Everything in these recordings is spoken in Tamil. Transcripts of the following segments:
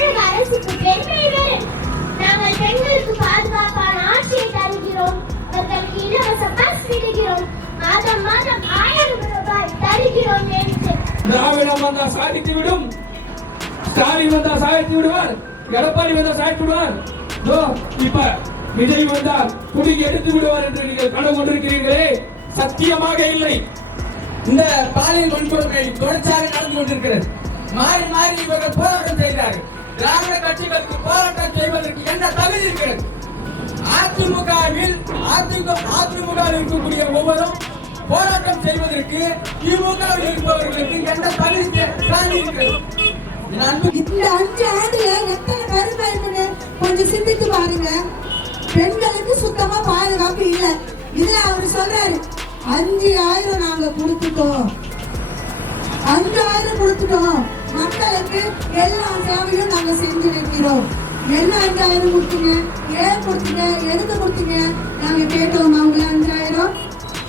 தமிழக அரசுக்கு பெருமை வரும். நாங்கள் பெண்களுக்கு பாதுகாப்பான ஆட்சியை தருகிறோம். அவர்களுக்கு இலவச பஸ் விடுகிறோம். மாதம் மாதம் 1000 ரூபாய் தருகிறோம் என்று திராவிடம் வந்தா சாதித்து விடும், ஸ்டாலின் வந்தா சாதித்து விடுவார், எடப்பாடி வந்தா சாதித்து விடுவார். இப்ப விஜய் வந்தால் குடிக்கு எடுத்து விடுவார் என்று நீங்கள் கனவு கொண்டிருக்கிறீர்களே, சத்தியமாக இல்லை. இந்த பாலியல் வன்கொடுமை தொடர்ச்சியாக நடந்து கொண்டிருக்கிறது. மாறி மாறி இவர்கள் போராட்டம் செய்கிறார்கள். திராவிட கட்சிகளுக்கு போராட்டம் செய்வதற்கு என்ன தகுதி இருக்கிறது? அதிமுகவில் இருக்கக்கூடிய ஒவ்வொருவரும் போராட்டம் செய்வதற்கு திமுகவில் இருப்பவர்களுக்கு என்ன தகுதி இருக்கிறது? இந்த 5 ஆண்டுல எத்தனை பெருமை இருக்குன்னு கொஞ்சம் சிந்தித்து பாருங்க. பெண்களுக்கு சுத்தமா பாதுகாப்பு இல்லை. இதுல அவர் சொல்றாரு 5000 நாங்க கொடுத்துட்டோம், 5000 கொடுத்துட்டோம், மக்களுக்கு எல்லா சேவையும் நாங்க செஞ்சு வைக்கிறோம். என்ன 5000 கொடுத்தீங்க, ஏன் கொடுத்தீங்க, எதுக்கு கொடுத்தீங்க நாங்க கேட்டோம். அவங்க 5000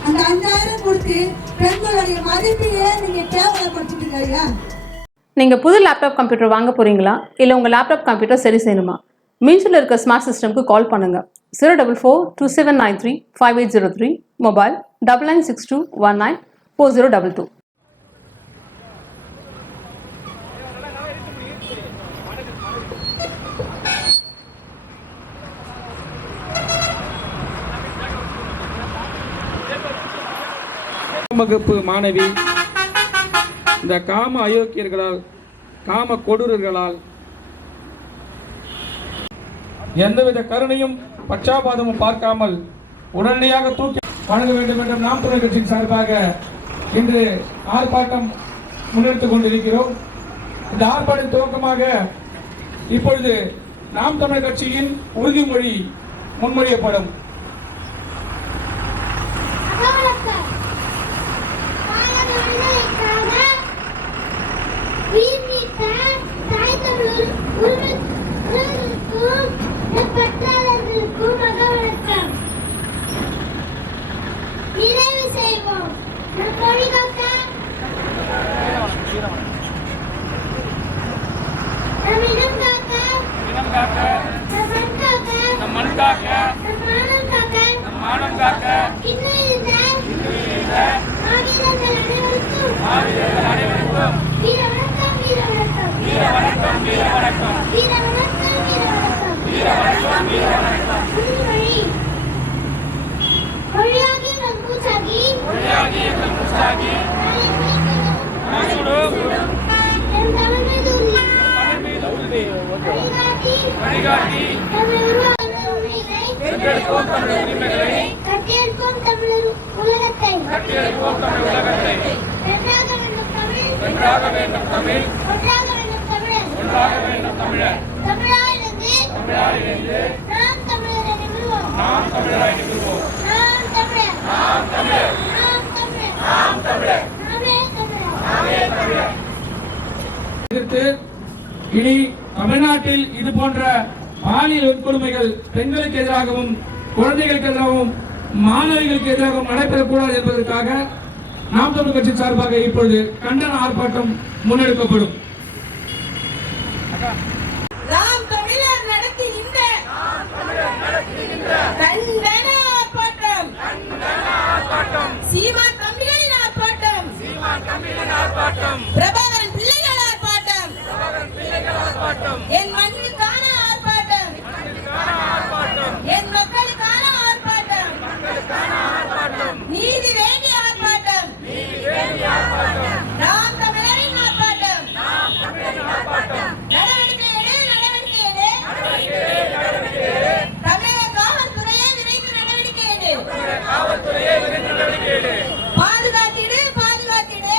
அந்த 5000 கொடுத்து பெண்களுடைய மதிப்பையே நீங்க கேவலப்படுத்திட்டீங்க ஐயா. நீங்கள் புது லேப்டாப் கம்ப்யூட்டர் வாங்க போகிறீங்களா, இல்லை உங்கள் லேப்டாப் கம்ப்யூட்டர் சரி செய்யணுமா? மீன்ஸில் இருக்க ஸ்மார்ட் சிஸ்டம்க்கு கால் பண்ணுங்கள். 04427935803, மொபைல் 9962194022. வகுப்பு மாணவி இந்த காம அயோக்கியர்களால், காம கொடூரர்களால் எந்தவித கருணையும் பட்சாபாதமும் பார்க்காமல் உடனடியாக தூக்கி வழங்க வேண்டும் என்ற நாம் தமிழர் கட்சியின் சார்பாக இன்று ஆர்ப்பாட்டம் முன்னெடுத்துக் கொண்டிருக்கிறோம். இந்த ஆர்ப்பாட்டம் துவக்கமாக இப்பொழுது நாம் தமிழர் கட்சியின் உறுதிமொழி முன்மொழியப்படும். நிறைவு செய்வோம். இனி தமிழ்நாட்டில் இது போன்ற பாலியல் வன்கொடுமைகள் பெண்களுக்கு எதிராகவும், குழந்தைகளுக்கு எதிராகவும், மாணவிகளுக்கு எதிராகவும் நடைபெறக்கூடாது என்பதற்காக நாம் தமிழர் கட்சி சார்பாக இப்பொழுது கண்டன ஆர்ப்பாட்டம் முன்னெடுக்கப்படும். நாம் தமிழர் நடத்துகின்ற கண்டன ஆர்ப்பாட்டம், சீமான் தம்பிகளின் ஆர்ப்பாட்டம், பிரபாகரன் பிள்ளைகள் ஆர்ப்பாட்டம், என் மண்ணுக்கான ஆர்ப்பாட்டம், என் மக்களுக்கான ஆர்ப்பாட்டம், நீதி வேண்டிய ஆர்ப்பாட்டம், நாம் தமிழரின் ஆர்ப்பாட்டம். நடவடிக்கை எடு. தமிழக காவல்துறையை விரைந்து நடவடிக்கை எடு. பாதுகாத்திடு. பாதுகாத்திடு.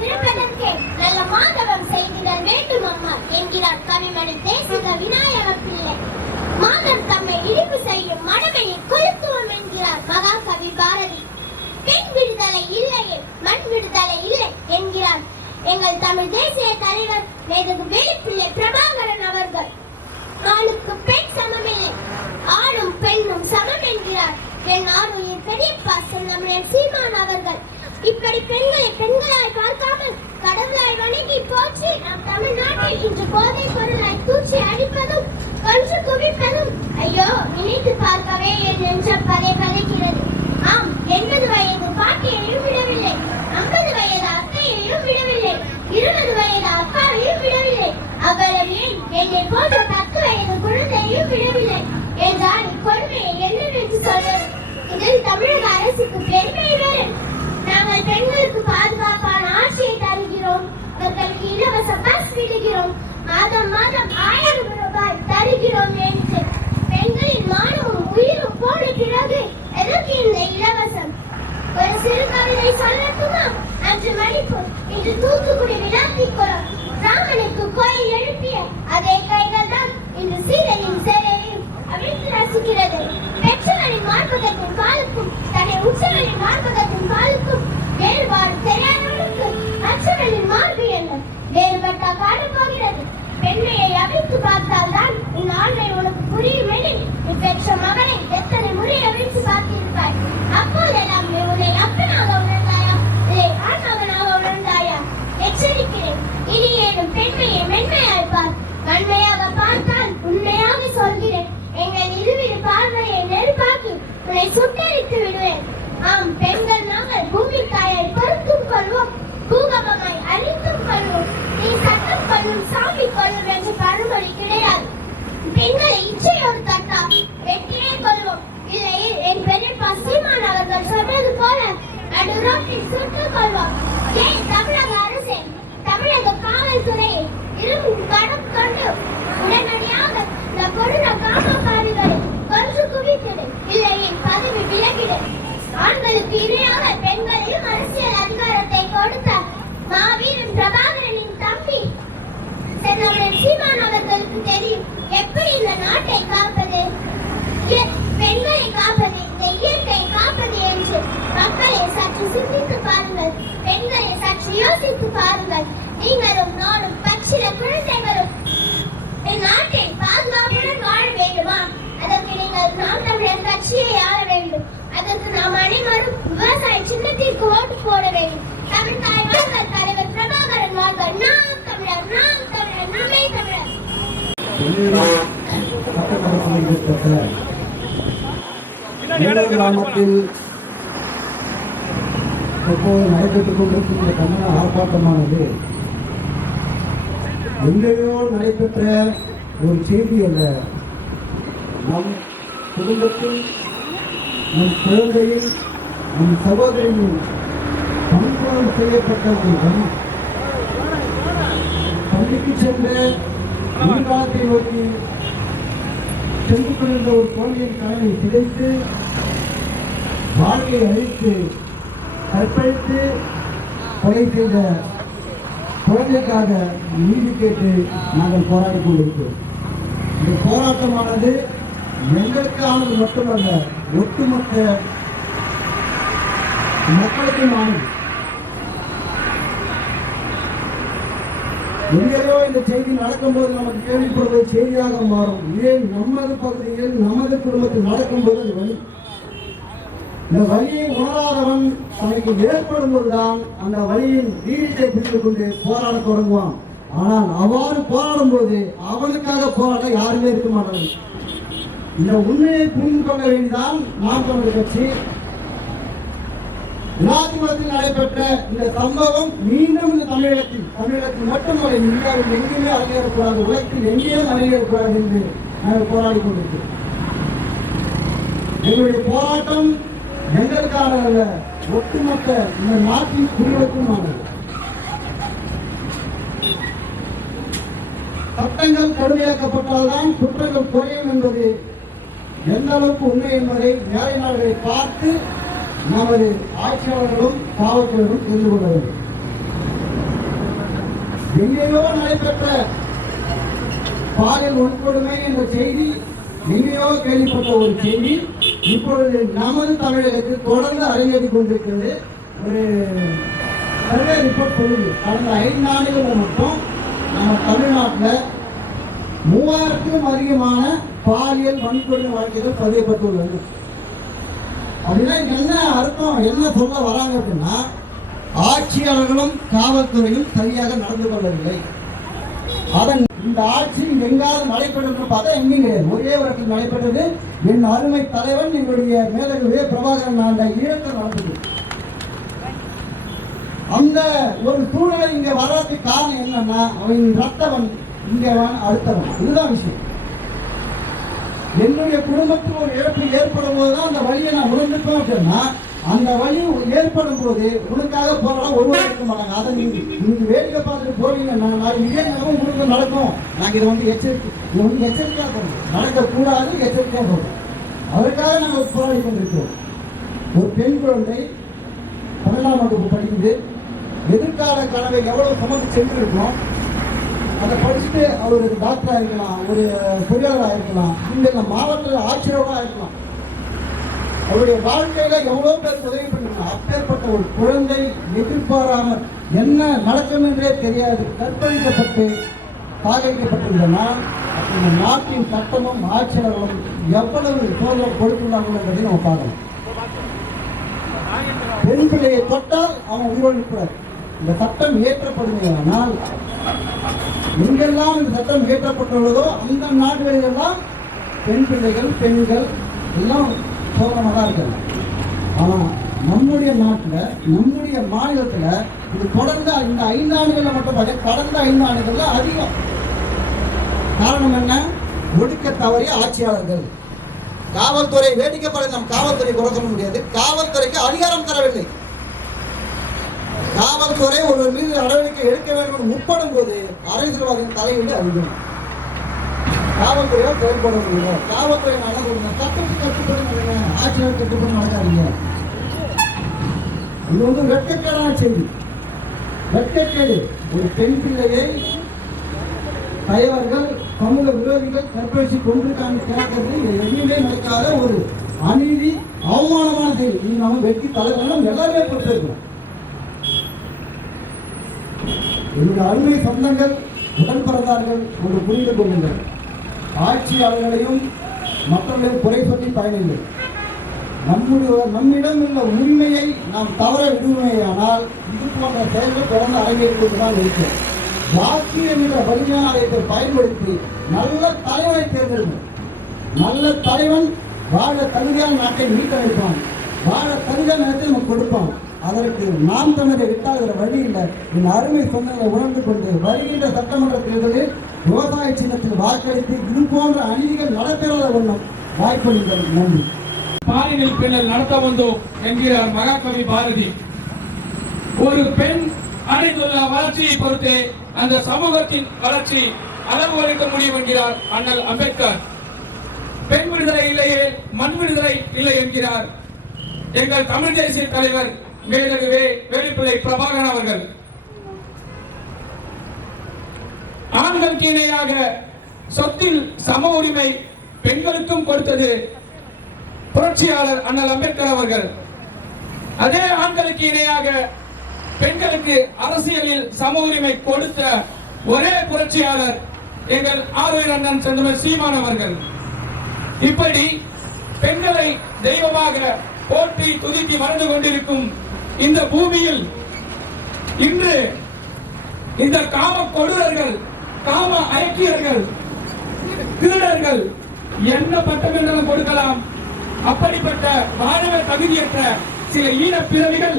பிறப்பதற்கே நல்ல மாதவம் செய்திடல் வேண்டும் அம்மா என்கிறார் கவிமணி தேசிக விநாயக பிள்ளை. மாதம் தம்மை இழிவு செய்யும் மடமையை கொளுத்துவோம் என்கிறார் மகாகவி பாரதி. பெண் விடுதலை இல்லையே மண் விடுதலை இல்லை என்கிறார் எங்கள் தமிழ் தேசிய தலைவர் மேதகு வேலுப்பிள்ளை பிரபாகரன் அவர்கள். ஆணுக்கு பெண் சமமில்லை, ஆணும் பெண்ணும் சமம் என்கிறார் என் ஆறுயிர் பெரியப்பா செல்லமுடன் சீமான் அவர்கள். இப்படி பெண்களை பெண்களாய் பார்க்காமல் கடவுளாய் வணங்கி போற்றி நம் தமிழ்நாட்டில் இன்று போதை பொருளாய் தூச்சி அடிப்பதும் கொன்று குவிப்பதும் ஐயோ நினைத்து பார்க்கவே என் நெஞ்சம் பதைக்கிறது. ஆம், 80 வயது பாட்டியையும் விடவில்லை, 50 வயது அத்தையையும் விடவில்லை, 20 வயது அக்காவையும் விடவில்லை, அவ்வளவு ஏன் என்னை போன்ற 10 வயது குழந்தையையும் விடவில்லை என்றால் இக்கொடுமையை என்னவென்று சொல்வது? இதில் தமிழக அரசுக்கு பெருமை வேறு. நாங்கள் பெண்களுக்கு பாதுகாப்பான ஆட்சியை தருகிறோம், அவர்களுக்கு இலவச பஸ் விடுகிறோம், மாதம் மாதம் 1000 ரூபாய் தருகிறோம் என்று பெண்களின் மானமும் உயிரும் போன பிறகு எதற்கு இந்த இலவசம்? ஒரு சிறு கவிதை சொல்லட்டுமா? அன்று மணிப்பூர், இன்று தூத்துக்குடி விளாத்திக்குளம். ராமனுக்கு கோயில் எழுப்பிய அதே கைகள் தான் இன்று சீதையின் சேலையையும் அவிழ்த்து ரசிக்கிறது. பெற்றவரின் மார்பகத்தின் பாலுக்கும் தன்னை உச்சவரின் மார்பகத்தின் பாலுக்கும் வேறுபாடு தெரியாதவனுக்கு மற்றவரின் மார்பு என்ன வேறுபட்ட காடு போகிறது. பெண்மையை அவிழ்த்து பார்த்தால் தான் உன் ஆண்மை உனக்கு புரியும் எனில் நீ பெற்ற மகனை எத்தனை முறை அவிழ்த்து பார்த்திருப்பாய். அப்போதெல்லாம் நீ உன்னை அப்பனாக உணர்ந்தாயா, இல்லை ஆண்மகனாக உணர்ந்தாயா? எச்சரிக்கிறேன், இனி ஏதும் பெண்மையை மென்மையாய் பார். வன்மையாக பார்த்தால் உண்மையாக சொல்கிறேன், எங்கள் இருவிரு பார்வையை நெருப்பாக்கி உன்னை சுட்டரித்து விடுவேன். ஆம், பெண்கள் நாங்கள் பூமி தாயை பொறுத்தும் கொள்வோம், பூகம்பமாய் அழித்தும் கொள்வோம். நீ சட்டம் கொள்ளும் சாமி கொள்ளும் என்று பழமொழி கிடையாது. பெண்களை இச்சையோடு தட்டா வெட்டியே கொள்வோம், இல்லையே என் பெரியப்பா சீமான் அவர்கள் சொன்னது போல நடுரோட்டில் சுட்டுக் கொள்வோம். ஏன் தமிழக அரசே, தமிழக காவல்துறையை இரும்பு கடம் கொண்டு உடனடியாக இந்த கொடூர காமக்காரிகளை கொன்று குவித்திடு, இல்லையே பதவி விலகிடு. ஆண்களுக்கு இணையாக பெண்களையும் அரசியல் அதிகாரத்தை கொடுத்த மாவீரன் பிரபாகரனின் தம்பி சென்னவன் சீமான் அவர்களுக்கு தெரியும் எப்படி இந்த நாட்டை காப்பது, பெண்களை காப்பது, இந்த இயற்கை காப்பது என்று. மக்களை சற்று சிந்தித்து பாருங்கள், பெண்களை சற்று யோசித்து பாருங்கள். நீங்களும் நானும் பச்சில குழந்தைகளும் என் நாட்டை பாதுகாப்புடன் வாழ வேண்டுமா? அதற்கு நீங்கள் நாம் தமிழர் கட்சியை ஆள வேண்டும். அதற்கு நாம் அனைவரும் விவசாய சின்னத்திற்கு ஓட்டு போட வேண்டும். தமிழ் தாய் வாழ்கள், தலைவர் பிரபாகரன் வாழ்கள். நாம் தமிழர், நாம் தமிழர், நம்மை தமிழர். கிராமத்தில் தற்போது நடைபெற்றுக் கொண்டிருக்கின்ற கண்டன ஆர்ப்பாட்டமானது எங்கேயோ நடைபெற்ற ஒரு செய்தி அல்ல. நம் குடும்பத்தில், நம் குழந்தையில், நம் சகோதரியின் பண்புணம் செய்யப்பட்ட ஒரு வழி. பள்ளிக்கு சென்ற எதிர்காலத்தை நோக்கி சென்று கொண்டிருந்த ஒரு குழந்தையின் கனவை சிதைத்து வாழ்க்கையை அழித்து கற்பழித்து கொலை செய்த குழந்தைக்காக நீதி கேட்டு நாங்கள் போராடி கொண்டிருக்கிறோம். இந்த போராட்டமானது எங்களுக்கானது மட்டுமல்ல, ஒட்டுமொத்த மக்களுக்குமானது. எங்கேயோ இந்த செய்தி நடக்கும்போது நமக்கு கேள்விப்படுவது செய்தியாக மாறும். ஏன் நமது பகுதியில் நமது குடும்பத்தில் நடக்கும்போது அது வலி. இந்த வலியை உணராதவன் தனக்கு ஏற்படும் போதுதான் அந்த வலியின் நீடித்தை பிடித்துக் கொண்டு போராட தொடங்குவான். ஆனால் அவ்வாறு போராடும் போது அவனுக்காக போராட யாருமே இருக்க மாட்டார்கள். இந்த உண்மையை புரிந்து கொள்ள வேண்டிதான் நாம் தமிழர் கட்சி. விளாத்திக்குளத்தில் நடைபெற்ற இந்த சம்பவம் மீண்டும் இந்த தமிழகத்தில் மட்டுமல்ல, இந்தியாவில் எங்கேயுமே அரங்கேறக்கூடாது, உலகத்தில் எங்கேயும் அரங்கேறக்கூடாது என்று நாங்கள் போராடி கொண்டிருக்கிறோம். எங்களுடைய போராட்டம் எங்களுக்கான அல்ல, ஒட்டுமொத்த இந்த நாட்டின் குடிகளுக்குமானது. சட்டங்கள் கடுமையாக்கப்பட்டால்தான் குற்றங்கள் குறையும் என்பது எந்த அளவுக்கு உண்மை என்பதை வேலை நாடுகளை பார்த்து நமது ஆட்சியாளர்களும் காவல்துறையினரும் தெரிந்து கொள்ள வேண்டும். எங்கேயோ நடைபெற்ற பாலியல் வன்கொடுமை என்ற செய்தி எங்கேயோ கேள்விப்பட்ட ஒரு செய்தி இப்பொழுது நமது தமிழகத்தில் தொடர்ந்து அரங்கேறிக் கொண்டிருக்கிறது. ஒரு சர்வே ரிப்போர்ட் சொல்லுது, கடந்த 5 ஆண்டுகளில் மட்டும் நம்ம தமிழ்நாட்டில் 3000க்கும் அதிகமான பாலியல் வன்கொடுமை வழக்குகள் பதியப்பட்டுள்ளது. அப்படின்னா என்ன அர்த்தம், என்ன சொல்ல வராங்க அப்படின்னா, ஆட்சியாளர்களும் காவல்துறையும் சரியாக நடந்து கொள்ளவில்லை. அதன் இந்த ஆட்சி எங்காவது நடைபெற்றது பார்த்தா எங்கேயும் கிடையாது. ஒரே ஒரு இடத்தில் நடைபெற்றது. என் அருமை தலைவன் எங்களுடைய மேலவை பிரபாகரன் அந்த ஈழத்தில் நடந்தது. அந்த ஒரு சூழ்நிலை இங்க வர்றதுக்கு காரணம் என்னன்னா, அவன் ரத்தவன் இங்க அடுத்தவன். இதுதான் விஷயம். என்னுடைய குடும்பத்தில் ஒரு இழப்பு ஏற்படும் போதுதான் அந்த வழியை நான் உணர்ந்துட்டோம் அப்படின்னா, அந்த வழி ஏற்படும் போது உனக்காக போறோம் ஒருவர் இருக்க மாட்டாங்க. அதை நீங்க வேடிக்கை பார்த்துட்டு போறீங்க, இதே நேரம் உங்களுக்கு நடக்கும். நாங்க இதை எச்சரிக்கையா போறோம், நடக்கக்கூடாது, எச்சரிக்கையா போறோம். அதற்காக நாங்கள் போராடி கொண்டிருக்கிறோம். ஒரு பெண் குழந்தை 12ஆம் வகுப்பு படிக்குது. எதிர்கால கனவை எவ்வளவு சுமந்து சென்றிருக்கோம். அதை படிச்சுட்டு அவர் ஒரு டாக்டராக இருக்கலாம், ஒரு பொறியாளராக இருக்கலாம், இந்த மாவட்ட ஆட்சியராக இருக்கலாம். அவருடைய வாழ்க்கையில எவ்வளவு பேருக்கு உதவி பண்ணிருக்கலாம். அப்பேற்பட்ட ஒரு குழந்தை எதிர்பாராம என்ன நடக்கும் என்றே தெரியாது கற்பழிக்கப்பட்டு சாகடிக்கப்பட்டுள்ளனா, இந்த நாட்டின் சட்டமும் ஆட்சியாளர்களும் எவ்வளவு சோதனை கொடுத்துள்ளார்கள் என்பதை நம்ம பார்க்கலாம். பெண் பிள்ளையை தொட்டால் அவன் உயிரோடு இருக்கிறார். இந்த சட்டம் இயற்றப்படுமையானால், எங்கெல்லாம் இந்த சட்டம் இயற்றப்பட்டுள்ளதோ அந்த நாடுகளிலெல்லாம் பெண் பிள்ளைகள் பெண்கள் எல்லாம் சோதனமாக தான் இருக்காங்க. ஆனால் நம்முடைய நாட்டில், நம்முடைய மாநிலத்தில் இது தொடர்ந்து இந்த 5 ஆண்டுகளில் மட்டும் பார்த்தா கடந்த 5 ஆண்டுகளில் அதிகம். காரணம் என்ன? ஒடுக்க தவறிய ஆட்சியாளர்கள். காவல்துறை வேடிக்கை பார்த்து நம் காவல்துறை குறை சொல்ல முடியாது. காவல்துறைக்கு அதிகாரம் தரவில்லை. காவல்துறை ஒருவர் மீது நடவடிக்கை எடுக்க வேண்டும் முற்படும் போது அரசியல்வாதியின் தலையீடு அதிகம். காவல்துறையால் செயல்பட முடியல. காவல்துறை என்ன சொல்லுங்க, சட்டத்துக்கு கட்டுப்படி ஆட்சியாளர் கட்டுப்படி நடக்காதீங்க. இது வந்து வெட்கக்கேடான செய்தி, வெட்கக்கேடு. ஒரு பெண் பிள்ளையை தலைவர்கள், சமூக விரோதிகள் கற்பழிச்சு கொண்டிருக்காங்க கேட்கறது எதுவுமே நடக்காத ஒரு அநீதி, அவமானமான செய்தி. இது நம்ம வெற்றி தலைவர்களும் எல்லாருமே பொறுத்திருக்கோம். என்னுடைய அருமை சொந்தங்கள், உடன் பிறந்தார்கள் ஒன்று புரிந்து கொள்ளுங்கள். ஆட்சியாளர்களையும் மற்றவர்களையும் குறை சொல்லி பயனில்லை. நம்மிடம் உள்ள உரிமையை நாம் தவற விடுமையானால் இது போன்ற செயல்கள் தொடர்ந்து அரங்கேறிக்கொண்டுதான் இருக்கிறோம். வாக்கியம் என்ற வலிமையான ஆலயத்தை பயன்படுத்தி நல்ல தலைவனை தேர்ந்தெடுக்கும். நல்ல தலைவன் வாழ தகுதியான நாட்டை மீட்டமைப்பான், வாழ தகுதியான நேரத்தை நமக்கு கொடுப்பான். அதற்கு நாம் தமிழரை விட்டால் வழி இல்லை. என் அருமை சொந்தங்களை உணர்ந்து கொண்டு வருகின்ற சட்டமன்ற தேர்தலில் விவசாய சின்னத்தில் வாக்களித்து இது போன்ற அநீதிகள் நடைபெறாத வண்ணம் வாய்ப்பளித்தது. நன்றி. பாலியல் பெண்ணல் நடத்த வந்தோம் என்கிறார் மகாகவி பாரதி. ஒரு பெண் அடைந்துள்ள வளர்ச்சியை பொறுத்தே அந்த சமூகத்தின் வளர்ச்சி அளவு வரைக்க முடியும் என்கிறார் அண்ணல் அம்பேத்கர். பெண் விடுதலை இல்லையே மண் விடுதலை இல்லை என்கிறார் எங்கள் தமிழ் தேசிய தலைவர் மேலவே வேலுப்பிள்ளை பிரபாகரன் அவர்கள். ஆண்களுக்கு இணையாக சொத்தில் சம உரிமை பெண்களுக்கும் கொடுத்தது புரட்சியாளர் அண்ணல் அம்பேத்கர் அவர்கள். அதே ஆண்களுக்கு இணையாக பெண்களுக்கு அரசியலில் சம உரிமை கொடுத்த ஒரே புரட்சியாளர் எங்கள் ஆறுயிர் அண்ணன் செந்தமிழ் சீமான் அவர்கள். இப்படி பெண்களை தெய்வமாக போற்றி துதித்து மறந்து கொண்டிருக்கும் இந்த பூமியில் இன்று இந்த காம கொடூரர்கள், காம ஐக்கியர்கள், திருடர்கள் என்ன பட்டம் என்றாலும் கொடுக்கலாம். அப்படிப்பட்ட மாணவ தகுதியற்ற சில ஈன பிறவிகள்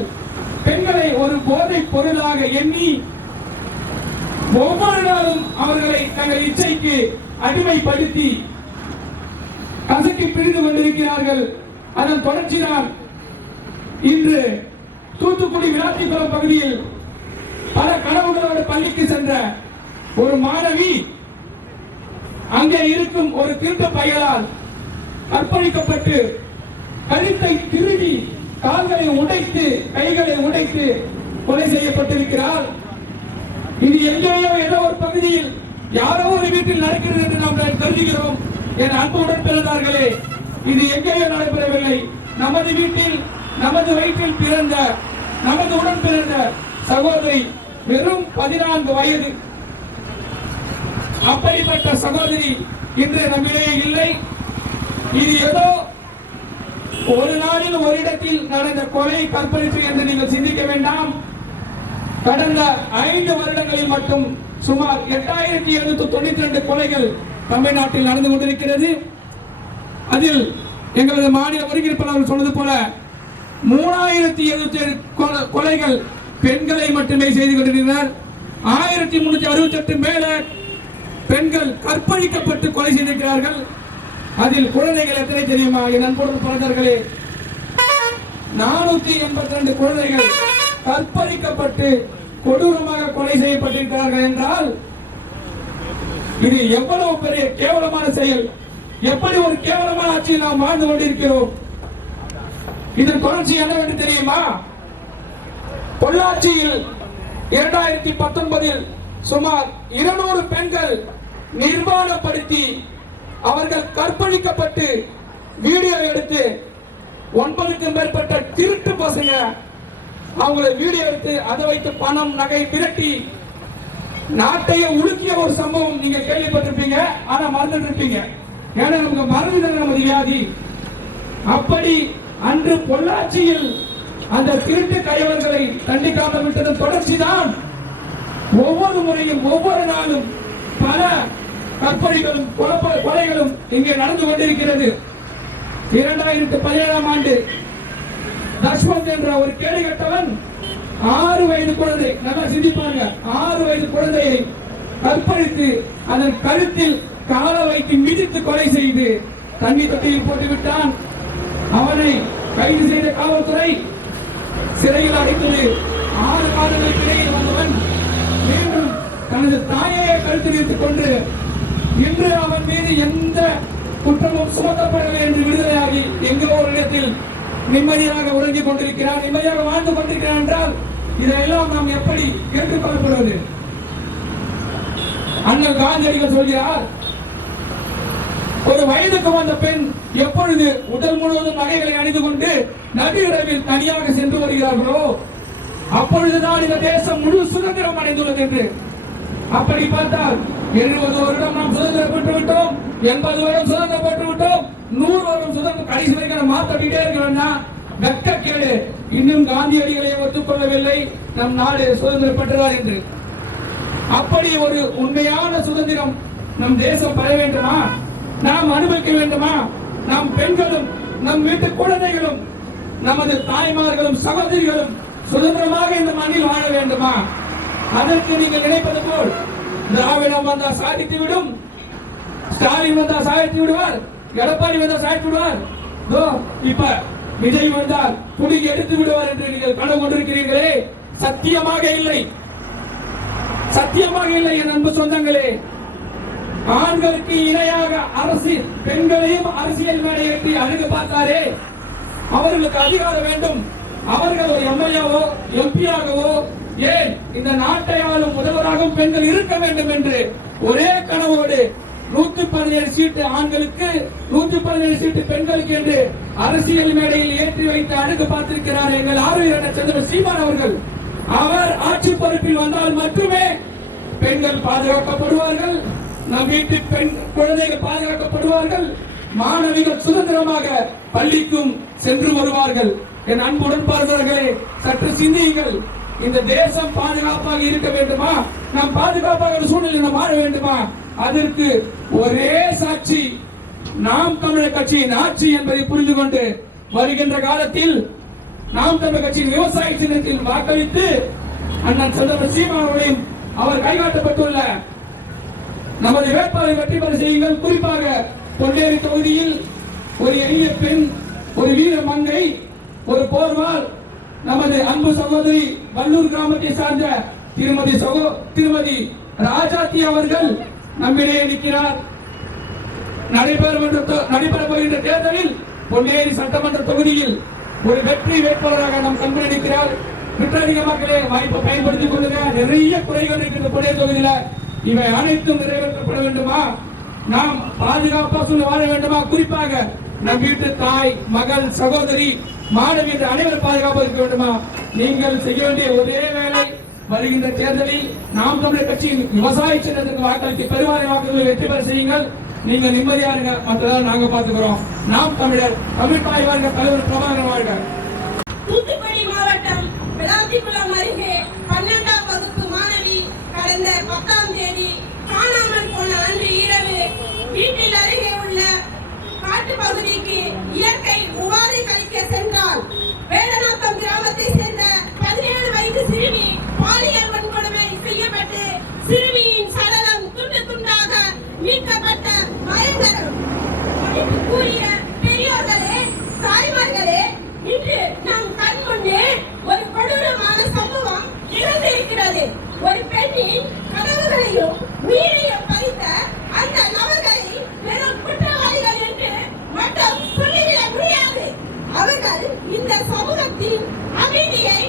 பெண்களை ஒரு போதை பொருளாக எண்ணி ஒவ்வொரு நாளும் அவர்களை தங்கள் இச்சைக்கு அடிமைப்படுத்தி கசக்கி பிடித்து கொண்டிருக்கிறார்கள். அதன் தொடர்ச்சிதான் இன்று தூத்துக்குடி விளாத்திக்குளம் பகுதியில் பல கனவுகளோடு பள்ளிக்கு சென்ற ஒரு மாணவி அங்கே இருக்கும் ஒரு திருட்டு பயலால் கற்பழிக்கப்பட்டு கழுத்தை திருடி கால்களை உடைத்து கைகளை உடைத்து கொலை செய்யப்பட்டிருக்கிறார். இது எங்கேயோ ஏதோ ஒரு பகுதியில் யாரோ ஒரு வீட்டில் நடக்கிறது என்று நாம் கருதுகிறோம். என் அன்புடன் பிறந்தார்களே, இது எங்கேயோ நடைபெறவில்லை. நமது வீட்டில் நமது வயிற்றில் பிறந்த நமது உடன் பிறந்த சகோதரி வெறும் 14 வயது. அப்படிப்பட்ட சகோதரி இன்று நம்மிடையே இல்லை. இது ஏதோ ஒரு நாளில் ஒரு இடத்தில் நடந்த கொலை கற்பழிப்பு என்று நீங்கள் சிந்திக்க வேண்டாம். கடந்த 5 வருடங்களில் மட்டும் சுமார் 8792 கொலைகள் தமிழ்நாட்டில் நடந்து கொண்டிருக்கிறது. அதில் எங்களது மாநில ஒருங்கிணைப்பாளர் சொன்னது போல 3077 கொலைகள் பெண்களை மட்டுமே செய்து கொண்டிருக்கிறார். 1368 மேல பெண்கள் கற்பழிக்கப்பட்டு கொலை செய்திருக்கிறார்கள். அதில் குழந்தைகள் எத்தனை தெரியுமா? என் அன்புடன் பிறந்தவர்களே, 482 குழந்தைகள் கற்பழிக்கப்பட்டு கொடூரமாக கொலை செய்யப்பட்டிருக்கிறார்கள் என்றால் இது எவ்வளவு பெரிய கேவலமான செயல்! எப்படி ஒரு கேவலமான ஆட்சியில் நாம் வாழ்ந்து கொண்டிருக்கிறோம். இதன் தொடர்ச்சி என்னவென்று தெரியுமா? பொள்ளாச்சியில் 2019 சுமார் 200 பெண்கள் நிர்வாணப்படுத்தி அவர்கள் கற்பழிக்கப்பட்டு வீடியோ எடுத்து 9க்கும் மேற்பட்ட திருட்டு பசங்க அவங்களை வீடியோ எடுத்து அதை வைத்து பணம் நகை மிரட்டி நாட்டையே உலுக்கிய ஒரு சம்பவம் நீங்க கேள்விப்பட்டிருப்பீங்க. ஆனா மறந்துட்டு இருப்பீங்க. ஏன்னா நமக்கு மறந்துதான் நமது வியாதி. அப்படி அன்று பொள்ளாச்சியில் அந்த திருட்டு கைவர்களை தண்டிக்காமல் விட்டதன் தொடர்ச்சிதான் ஒவ்வொரு முறையும் ஒவ்வொரு நாளும் பல கற்பழிகளும் கொலைகளும் இங்கே நடந்து கொண்டிருக்கிறது. 2017ஆம் ஆண்டு தஷ்வந்த் என்ற ஒரு கேடு கட்டவன் 6 வயது குழந்தை, நல்லா சிந்திப்பாங்க, 6 வயது குழந்தையை கற்பழித்து அதன் கழுத்தில் கால வைத்து மிதித்து கொலை செய்து தண்ணி தொட்டியில் போட்டுவிட்டான். அவனை கைது செய்த காவல்துறை சிறையில் அடைத்தது. 6 மாதங்களுக்கு இடையில் வந்தவன் மீண்டும் தனது தாயை கழுத்தில் வைத்துக் கொண்டு இன்று அவன் மீது எந்த குற்றமும் சுமத்தப்படவில்லை என்று விடுதலையாகி எங்கோ ஒரு இடத்தில் நிம்மதியாக உறங்கிக் கொண்டிருக்கிறான், நிம்மதியாக வாழ்ந்து கொண்டிருக்கிறான் என்றால் இதெல்லாம் நாம் எப்படி ஏற்றுக்கொள்ளப்படுவது? அண்ணல் காந்தியடிகள் சொல்கிறார், ஒரு வயதுக்கு வந்த பெண் எப்பொழுது உடல் முழுவதும் நகைகளை அணிந்து கொண்டு நடு இரவில் தனியாக சென்று வருகிறார்களோ அப்பொழுதுதான் இந்த தேசம் முழு சுதந்திரம் அடைந்துள்ளது என்று. அப்படி பார்த்தால் 70 வருடம் நாம் சுதந்திரம் பெற்று விட்டோம், 80 வருடம் சுதந்திரம் பெற்று விட்டோம், 100 வருடம் சுதந்திரம் கடைசி வரைக்கும் மாற்றிட்டே இருக்கிறோம்னா வெட்கக்கேடு. இன்னும் காந்தியடிகளை ஒத்துக்கொள்ளவில்லை நம் நாடு சுதந்திரம் பெற்றதா என்று. அப்படி ஒரு உண்மையான சுதந்திரம் நம் தேசம் பெற வேண்டுமா? நாம் அனுபவிக்க வேண்டுமா? நாம் பெண்களும் நம் வீட்டு குழந்தைகளும் நமது தாய்மார்களும் சகோதரிகளும் சுதந்திரமாக இந்த மண்ணில் வாழ வேண்டுமா? அதற்கு நீங்கள் நினைப்பது போல் திராவிடம் வந்தா சாதித்து விடும், ஸ்டாலின் வந்தா சாதித்து விடுவார், எடப்பாடி வந்தா சாதித்து விடுவார், இப்ப விஜய் வந்தால் புடிங்கி எடுத்து விடுவார் என்று நீங்கள் கனவு கொண்டிருக்கிறீர்களே, சத்தியமாக இல்லை, சத்தியமாக இல்லை. என் அன்பு சொந்தங்களே, ஆண்களுக்கு இணையாக அரசு பெண்களையும் அரசியல் மேடையேற்றி அணுக பார்த்தாரே, அவர்களுக்கு அதிகாரம் வேண்டும். அவர்கள் ஒரு எம்எல்ஏவோ எம்பியாகவோ ஏன் இந்த நாட்டை ஆளும் முதல்வராகவும் பெண்கள் இருக்க வேண்டும் என்று ஒரே கனவோடு 117 சீட்டு ஆண்களுக்கு 117 சீட்டு பெண்களுக்கு என்று அரசியல் மேடையில் ஏற்றி வைத்து அணுக பார்த்திருக்கிறார் எங்கள் ஆர்வலர் சந்திர சீமான் அவர்கள். அவர் ஆட்சி பொறுப்பில் வந்தால் மட்டுமே பெண்கள் பாதுகாக்கப்படுவார்கள், நம் வீட்டு பெண் குழந்தைகள் பாதுகாக்கப்படுவார்கள், மாணவிகள் சுதந்திரமாக பள்ளிக்கும் சென்று வருவார்கள். என் அன்புடன் பார்த்தவர்களே, சற்று சிந்தியுங்கள். இந்த தேசம் பாதுகாப்பாக இருக்க வேண்டுமா? நாம் பாதுகாப்பாக ஒரு சூழ்நிலை வாழ வேண்டுமா? அதற்கு ஒரே சாட்சி நாம் தமிழர் கட்சியின் ஆட்சி என்பதை புரிந்து கொண்டு வருகின்ற காலத்தில் நாம் தமிழர் கட்சியின் விவசாய சின்னத்தில் வாக்களித்து அண்ணன் சந்திர சீமானோடையும் அவர் கைகாட்டப்பட்டுள்ள நமது வேட்பாளரை வெற்றி பெற செய்யுங்கள். குறிப்பாக பொன்னேரி தொகுதியில் ஒரு எளிய பெண், ஒரு வீர மங்கை, ஒரு போர்வால் நமது அன்பு சகோதரி வல்லூர் கிராமத்தை சார்ந்த திருமதி ராஜாத்தி அவர்கள் நம்மிடையே நிற்கிறார். நடைபெற போகின்ற தேர்தலில் பொன்னேரி சட்டமன்ற தொகுதியில் ஒரு வெற்றி வேட்பாளராக நம் கண்முன் நிற்கிறார். விட்டதிக மக்களே வாய்ப்பை பயன்படுத்திக் கொள்ளுங்க. நிறைய குறைகள் இருக்கிற புதிய தொகுதியில இவை அனைத்தும் நிறைவேற்றப்பட வேண்டுமா? நாம் பாதுகாப்பா சொல்ல வாழ வேண்டுமா? குறிப்பாக நம் வீட்டு தாய், மகள், சகோதரி, மாணவி என்ற அனைவரும் பாதுகாப்பாக இருக்க வேண்டுமா? நீங்கள் செய்ய வேண்டிய ஒரே வேலை, வருகின்ற தேர்தலில் நாம் தமிழர் கட்சியின் விவசாய சின்னத்திற்கு வாக்களித்து பெருவாரி வாக்குகளை வெற்றி பெற செய்யுங்கள். நீங்க நிம்மதியா இருங்க, மற்றதால் நாங்க பாத்துக்கிறோம். நாம் தமிழர், தமிழ் தாய் வாழ்க, தலைவர் பிரபாகரன் வாழ்க. தூத்துக்குடி மாவட்டம் விளாத்திக்குளம் அருகே 12ஆம் வகுப்பு மாணவி கடந்த 10ஆம் தேதி காணாமல் போன அன்று இரவு வீட்டில் அருகே உள்ள காட்டு பகுதிக்கு இயற்கை உபாதை கழிக்க சென்றார். வேடநாத்தம் கிராமத்தை சேர்ந்த 17 வயது சிறுமி பாலியல் வன்கொடுமை செய்யப்பட்டு சிறுமியின் சடலம் துண்டு துண்டாக மீட்கப்பட்ட பயங்கரம். கூறிய பெரியோர்களே, தாய்மார்களே, இன்று நம் கண் முன்னே ஒரு கொடூரமான சம்பவம் நிகழ்ந்திருக்கிறது. ஒரு பெண்ணின் கனவுகளையும் உயிரையும் பறித்த அந்த நபர்களை வெறும் குற்றவாளிகள் என்று மட்டும் சொல்லிவிட முடியாது. அவர்கள் இந்த சமூகத்தின் அமைதியை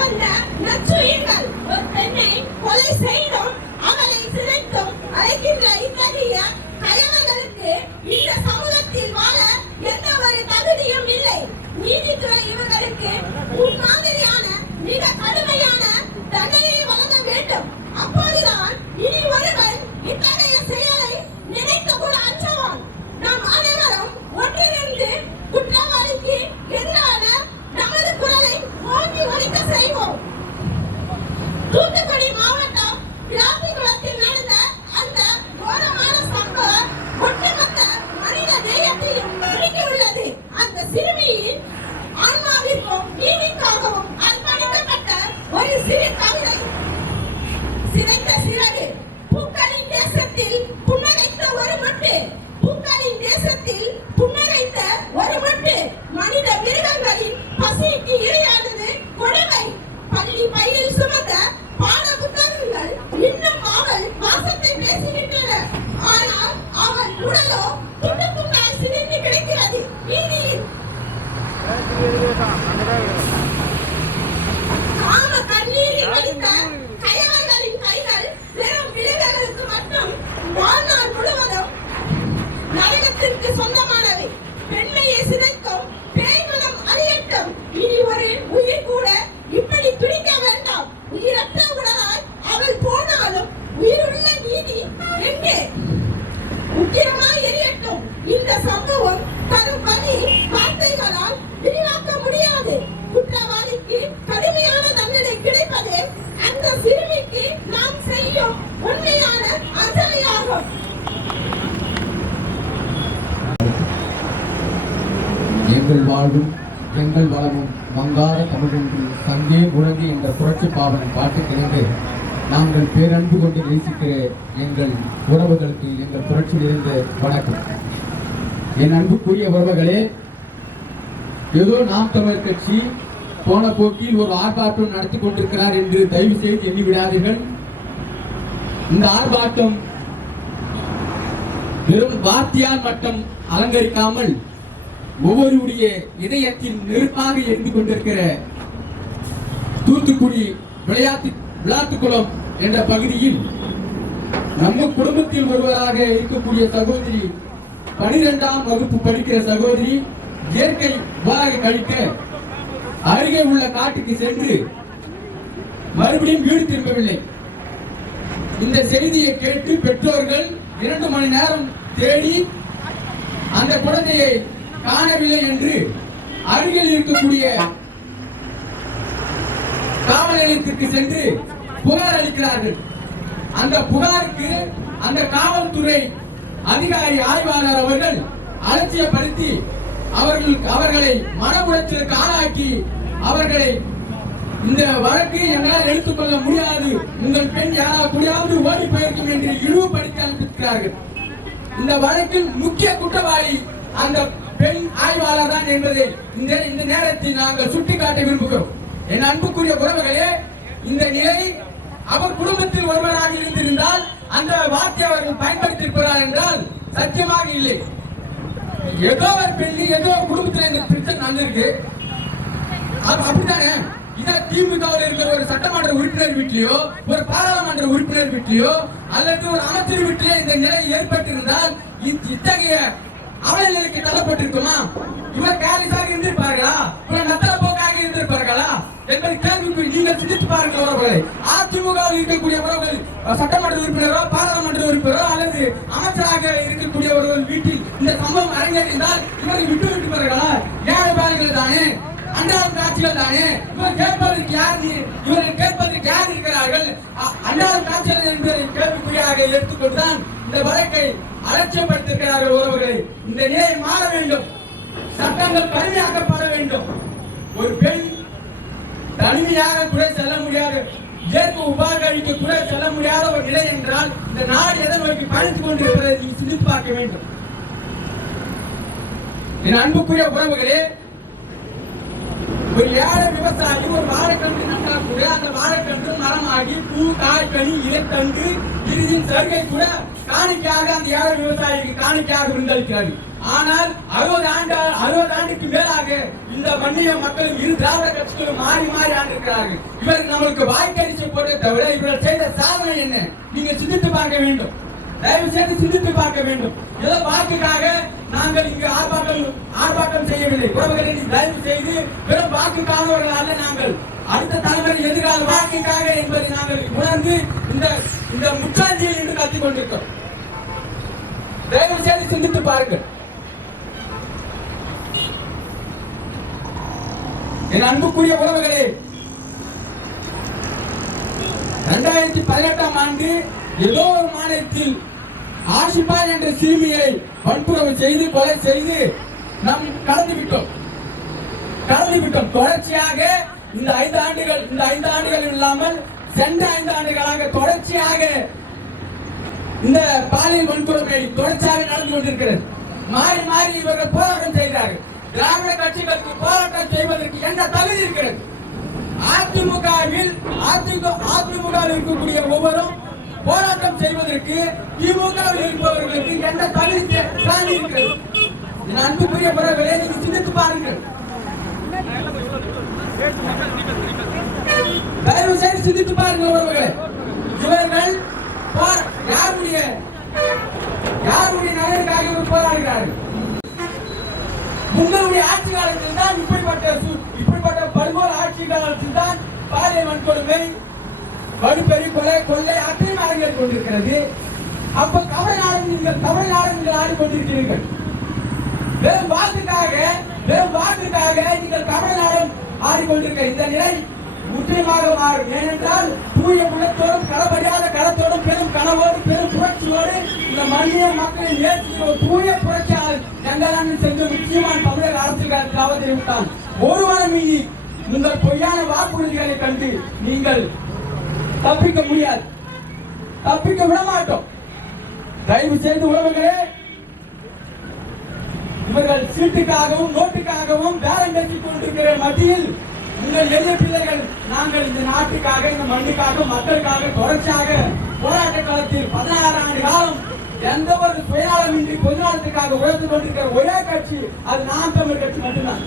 வந்த நச்சுயிர்கள். ஒரு பெண்ணை கொலை செய்தும் அவளை சிதைத்தும் அழைக்கின்ற இத்தகைய கயவர்களுக்கு இந்த சமூகத்தில் வாழ எந்த ஒரு தகுதியும் இல்லை. நீதித்துறை இவர்களுக்கு முன்மாதிரியான மிக கடுமையான தண்டனையை வழங்க வேண்டும். அப்போதுதான் இனி ஒருவர் இத்தகைய செயலை நினைக்க கூட அஞ்சவான். நாம் அனைவரும் ஒன்றிணைந்து குற்றவாளிக்கு எதிரான நமது குரலை ஓங்கி ஒலிக்க செய்வோம். தூத்துக்குடி மாவட்டம் விளாத்திக்குளத்தில் நடந்த அந்த கோரமான சம்பவம் ஒட்டுமொத்த மனித நேயத்தையும் உள்ளது. அந்த சிறுமியின் ஆன்மாவிற்கும் நீதிக்காகவும் அர்ப்பணிக்கப்பட்ட ஒரு சிறு கவிதை. சிதைத்த சிறகு, பூக்களின் தேசத்தில் புன்னகைத்த ஒரு மட்டு, பூக்களின் தேசத்தில் புன்னகைத்த ஒரு மட்டு, மனித மிருகங்களின் பசிக்கு இரையானது கொடுமை. பள்ளி பையில் சுமந்த பாட புத்தகங்கள் இன்னும் அவள் வாசத்தை பேசிவிட்டன. ஆனால் அவள் உடலோ துண்டு துண்டாய் சிதைந்து கிடக்கிறது வீதியில். காம கண்ணீரில் வலித்த கயவர்களின் கைகள் வெறும் மிருகங்களுக்கு மட்டும் வாழ்நாள் முழுவதும் நரகத்திற்கு சொந்தமானவை. பெண்மையை சிதைக்கும் பேய்மனம் அறியட்டும். இனி ஒரு உயிர் கூட இப்படி துடிக்க வேண்டாம். உயிரற்ற உடலாய் அவள் போனாலும் உயிருள்ள நீதி எங்கே? உக்கிரமாய் எரியட்டும். இந்த சம்பவம் தரும் வழி வார்த்தைகளால் விரிவாக்க முடியாது. குற்றவாளிக்கு கடுமையான தண்டனை கிடைப்பதே அந்த சிறுமிக்கு நாம் செய்யும் உண்மையான அஞ்சலியாகும். எங்கள் வாழ்வும் எங்கள் வளமும் மங்காத தமிழென்று சங்கே முழங்கி என்ற புரட்சி பாவன் பாட்டுக்கிழந்து நாங்கள் பேரன்பு கொண்டு நேசிக்கிற எங்கள் உறவுகளுக்கு எங்கள் புரட்சியிலிருந்து வணக்கம். என் அன்புக்குரிய உறவுகளே, ஏதோ நாம் தமிழர் கட்சி போன போக்கில் ஒரு ஆர்ப்பாட்டம் நடத்தி கொண்டிருக்கிறார் என்று தயவு செய்து எண்ணிவிடாதீர்கள். இந்த ஆர்ப்பாட்டம் வெறும் வார்த்தையால் மட்டும் அலங்கரிக்காமல் ஒவ்வொருடைய இதயத்தின் நெருப்பாக இருந்து கொண்டிருக்கிற தூத்துக்குடி விளாத்திக்குளம் என்ற பகுதியில் நம்ம குடும்பத்தில் ஒருவராக இருக்கக்கூடிய சகோதரி 12ஆம் வகுப்பு படிக்கிற சகோதரி இயற்கை உபாதை கழிக்க அருகே உள்ள காட்டுக்கு சென்று மறுபடியும் வீடு திரும்பவில்லை. இந்த செய்தியை கேட்டு பெற்றோர்கள் 2 மணி நேரம் தேடி அந்த குழந்தையை காணவில்லை என்று அருகில் இருக்கக்கூடிய காவல் நிலையத்திற்கு சென்று புகார் அளிக்கிறார்கள். அந்த புகாருக்கு அந்த காவல்துறை அதிகாரி ஆய்வாளர் அவர்கள் அலட்சியப்படுத்தி அவர்களை மன உளைச்சலுக்கு ஆளாக்கி அவர்களை இந்த வழக்கு என்னால் எடுத்துக்கொள்ள முடியாது, உங்கள் பெண் யாராவது ஓடி போயிருக்கும் என்று இழிவுபடுத்தி அனுப்பியிருக்கிறார்கள். இந்த வழக்கில் முக்கிய குற்றவாளி அந்த பெண் ஆய்வாளர் தான் என்பதை இந்த நேரத்தில் நாங்கள் சுட்டிக்காட்ட விரும்புகிறோம். என் அன்புக்குரிய உறவுகளே, இந்த நிலை அவர் குடும்பத்தில் ஒருவராக இருந்திருந்தால் அந்த வார்த்தையை அவர்கள் பயன்படுத்தி இருக்கிறார் என்றால் சத்தியமாக இல்லை. ஏதோ ஒரு பெண்ணு ஏதோ குடும்பத்தில் இந்த பிரச்சனை நடந்திருக்கு, அப்படித்தானே? இதை திமுகவில் இருக்கிற ஒரு சட்டமன்ற உறுப்பினர் வீட்டிலேயோ ஒரு பாராளுமன்ற உறுப்பினர் வீட்டிலேயோ அல்லது ஒரு அமைச்சர் வீட்டிலே இந்த நிலை ஏற்பட்டிருந்தால் இத்தகைய அவல நிலைக்கு தள்ளப்பட்டிருக்குமா? இவர் கேலிசாக இருந்திருப்பார்களா? இவர் நத்தல போக்காக இருந்திருப்பார்களா என்பது கேள்விக்கு நீங்கள் சிந்தித்து பாருங்கள் உறவுகளை. அதிமுகவில் இருக்கக்கூடிய உறவுகள் சட்டமன்ற உறுப்பினரோ பாராளுமன்ற உறுப்பினரோ அல்லது அமைச்சராக இருக்கக்கூடியவர்கள் வீட்டில் இந்த சம்பவம் அரங்கேறினால் இவர்கள் விட்டு விட்டுப்பார்களா? ஏழை பாதைகள் தானே, அன்றாடம் காட்சிகள் தானே. இவர்கள் கேட்பதற்கு யார் இருக்கிறார்கள்? அன்றாடம் காட்சிகள் என்பதை கேள்விக்குறியாக எடுத்துக்கொண்டுதான் இந்த வழக்கை அலட்சியப்படுத்திருக்கிறார்கள் உறவுகளை. இந்த நிலை மாற வேண்டும், சட்டங்கள் கடுமையாக்கப்பட வேண்டும். ஒரு பெண் தனிமையாக கூட செல்ல முடியாது, இயற்கை உபாகரிக்க கூட செல்ல முடியாத ஒரு நிலை என்றால் இந்த நாடு எதை நோக்கி பயணித்துக் கொண்டிருப்பதை நீங்கள் சிந்தித்து பார்க்க வேண்டும். என் அன்புக்குரிய உறவுகளே, ஒரு ஏழை விவசாயி ஒரு வாழைக்கன்று நட்டால் கூட அந்த வாழைக்கன்று மரமாகி பூ காய் கனி இலைத்தண்டு இறுதியின் சருகை கூட காணிக்கையாக அந்த ஏழை விவசாயிக்கு காணிக்கையாக விருந்தளிக்கிறார்கள். ஆனால் 60 ஆண்டுக்கு மேலாக இந்த மண்ணிய மக்களும் இரு திராவிட கட்சிகளும் மாறி மாறி ஆண்டிருக்கிறார்கள். இவர்கள் நம்மளுக்கு வாய்க்கரிசி போட்டதை தவிர இவர்கள் செய்த சாதனை என்ன? நீங்க சிந்தித்து பார்க்க வேண்டும், தயவு செய்து சிந்தித்து பார்க்க வேண்டும். ஏதோ வாக்குக்காக நாங்கள் இங்கு ஆர்ப்பாட்டம் செய்யவில்லை உறவுகளை. தயவு செய்து வெறும் வாக்குக்கானவர்கள் அல்ல, நாங்கள் அடுத்த தலைமுறை எதிர்கால வாக்குக்காக என்பதை நாங்கள் உணர்ந்து இந்த முற்றாஞ்சியில் இன்று கத்திக் கொண்டிருக்கிறோம். தயவு செய்து சிந்தித்து பாருங்கள். என் அன்புக்குரிய உறவுகளே, 2018ஆம் ஆண்டு ஏதோ ஒரு மாநிலத்தில் ஆஷிபா என்ற சிறுமியை வன்புறவு செய்து கொலை செய்து நாம் கடந்து விட்டோம். தொடர்ச்சியாக இந்த 5 ஆண்டுகள் இல்லாமல் சென்ற 5 ஆண்டுகளாக தொடர்ச்சியாக இந்த பாலியல் வன்கொடுமை தொடர்ச்சியாக நடந்து கொண்டிருக்கிறது. மாறி மாறி இவர்கள் போராட்டம் செய்கிறார்கள். திராவிட கட்சிகளுக்கு போராட்டம் செய்வதற்கு என்ன தகுதி இருக்கிறது? அதிமுகவில் இருக்கக்கூடிய ஒவ்வொரும் போராட்டம் செய்வதற்கு திமுகவில் இருப்பவர்களுக்கு என்ன தகுதி இருக்கிறது? என் அன்புக்குரிய உறவுகளை நீங்கள் சிந்தித்து பாருங்கள், தயவு செய்து சிந்தித்து பாருங்கள் உறவுகளை. இவர்கள் யாருடைய நலனுக்காக போராடுகிறார்கள்? உங்களுடைய ஆட்சி காலத்தில் தான் இப்படிப்பட்ட பல்வேறு ஆட்சி காலத்தில் தான் பாலியல் வன்கொடுமை, வடுப்பெறி, கொள்ளை அத்தனை அரங்கேறி கொண்டிருக்கிறது. அப்ப தமிழ்நாடு ஆடிக்கொண்டிருக்கிறீர்கள். வெறும் வாக்குக்காக நீங்கள் தமிழ்நாடு ஆடிக்கொண்டிருக்கிற இந்த நிலை முற்றிலுமாக மாறும். ஏனென்றால் தூய உள்ளத்தோடும் களப்படியாத களத்தோடும் பெரும் கனவோடு பெரும் புரட்சியோடு இந்த மண்ணிய மக்களை நேசிக்கிற ஒரு தூய புரட்சியாளர் எங்களால் சென்று முக்கியமான தமிழக அரசியல் காவல்துறைவிட்டால் ஒருவரை மீறி உங்கள் பொய்யான வாக்குறுதிகளை கண்டு நீங்கள் தப்பிக்க முடியாது, தப்பிக்க விட மாட்டோம். தயவு செய்து உறவுகளே, இவர்கள் சீட்டுக்காகவும் நோட்டுக்காகவும் பேரம் பேசிக் கொண்டிருக்கிற மத்தியில் உங்கள் எளிய பிள்ளைகள் நாங்கள் இந்த நாட்டுக்காக இந்த மண்ணுக்காக மக்களுக்காக தொடர்ச்சியாக போராட்ட காலத்தில் 16 ஆண்டு காலம் எந்த ஒரு சுயநலமின்றி பொதுநலத்துக்காக உழைத்து கொண்டிருக்கிற ஒரே கட்சி அது நாம் தமிழர் கட்சி மட்டும்தான்.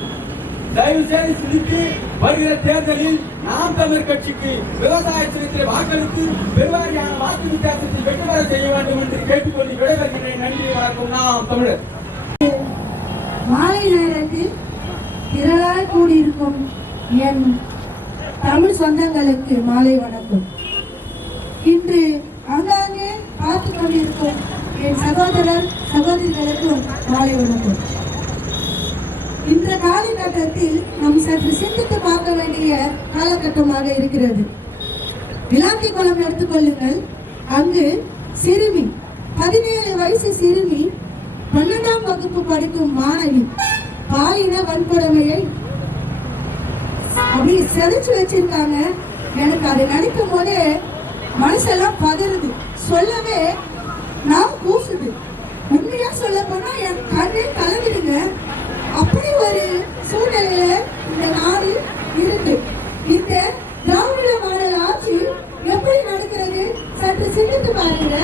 தயவு செய்து சிந்தித்து வருகிற தேர்தலில் நாம் தமிழர் கட்சிக்கு விவசாய சின்னத்தில் வாக்களித்து பெருவாரியான வாக்கு வித்தியாசத்தில் வெற்றி பெற செய்ய வேண்டும் என்று கேட்டுக்கொண்டு விடைபெறுகிறேன். நன்றி, வணக்கம். நாம் தமிழர். மாலை நேரத்தில் திரளாய் கூடியிருக்கும் என் தமிழ் சொந்தங்களுக்கு மாலை வணக்கம். இன்று ஆங்காங்கே பார்த்து கொண்டிருக்கும் என் சகோதரர் சகோதரிகளுக்கும் மாலை வணக்கம். இந்த காலகட்டத்தில் நாம் சற்று சிந்தித்து பார்க்க வேண்டிய காலகட்டமாக இருக்கிறது. விளாத்திக்குளம் எடுத்துக்கொள்ளுங்கள். அங்கு சிறுமி 17 வயசு சிறுமி 12ஆம் வகுப்பு படிக்கும் மாணவி பாலின வன்கொடுமையை அப்படி செலுத்தி வச்சிருக்காங்க. எனக்கு அதை நினைக்கும் போதே மனசெல்லாம் பதறுது, சொல்லவே நான் கூசுது. உண்மையா சொல்ல போனா என் கண்ணே கலந்துடுங்க. அப்படி ஒரு சூழ்நிலையில இந்த நாடு இருக்கு. இந்த திராவிட மாடல் ஆட்சி எப்படி நடக்கிறது சற்று சிந்தித்து பாருங்க.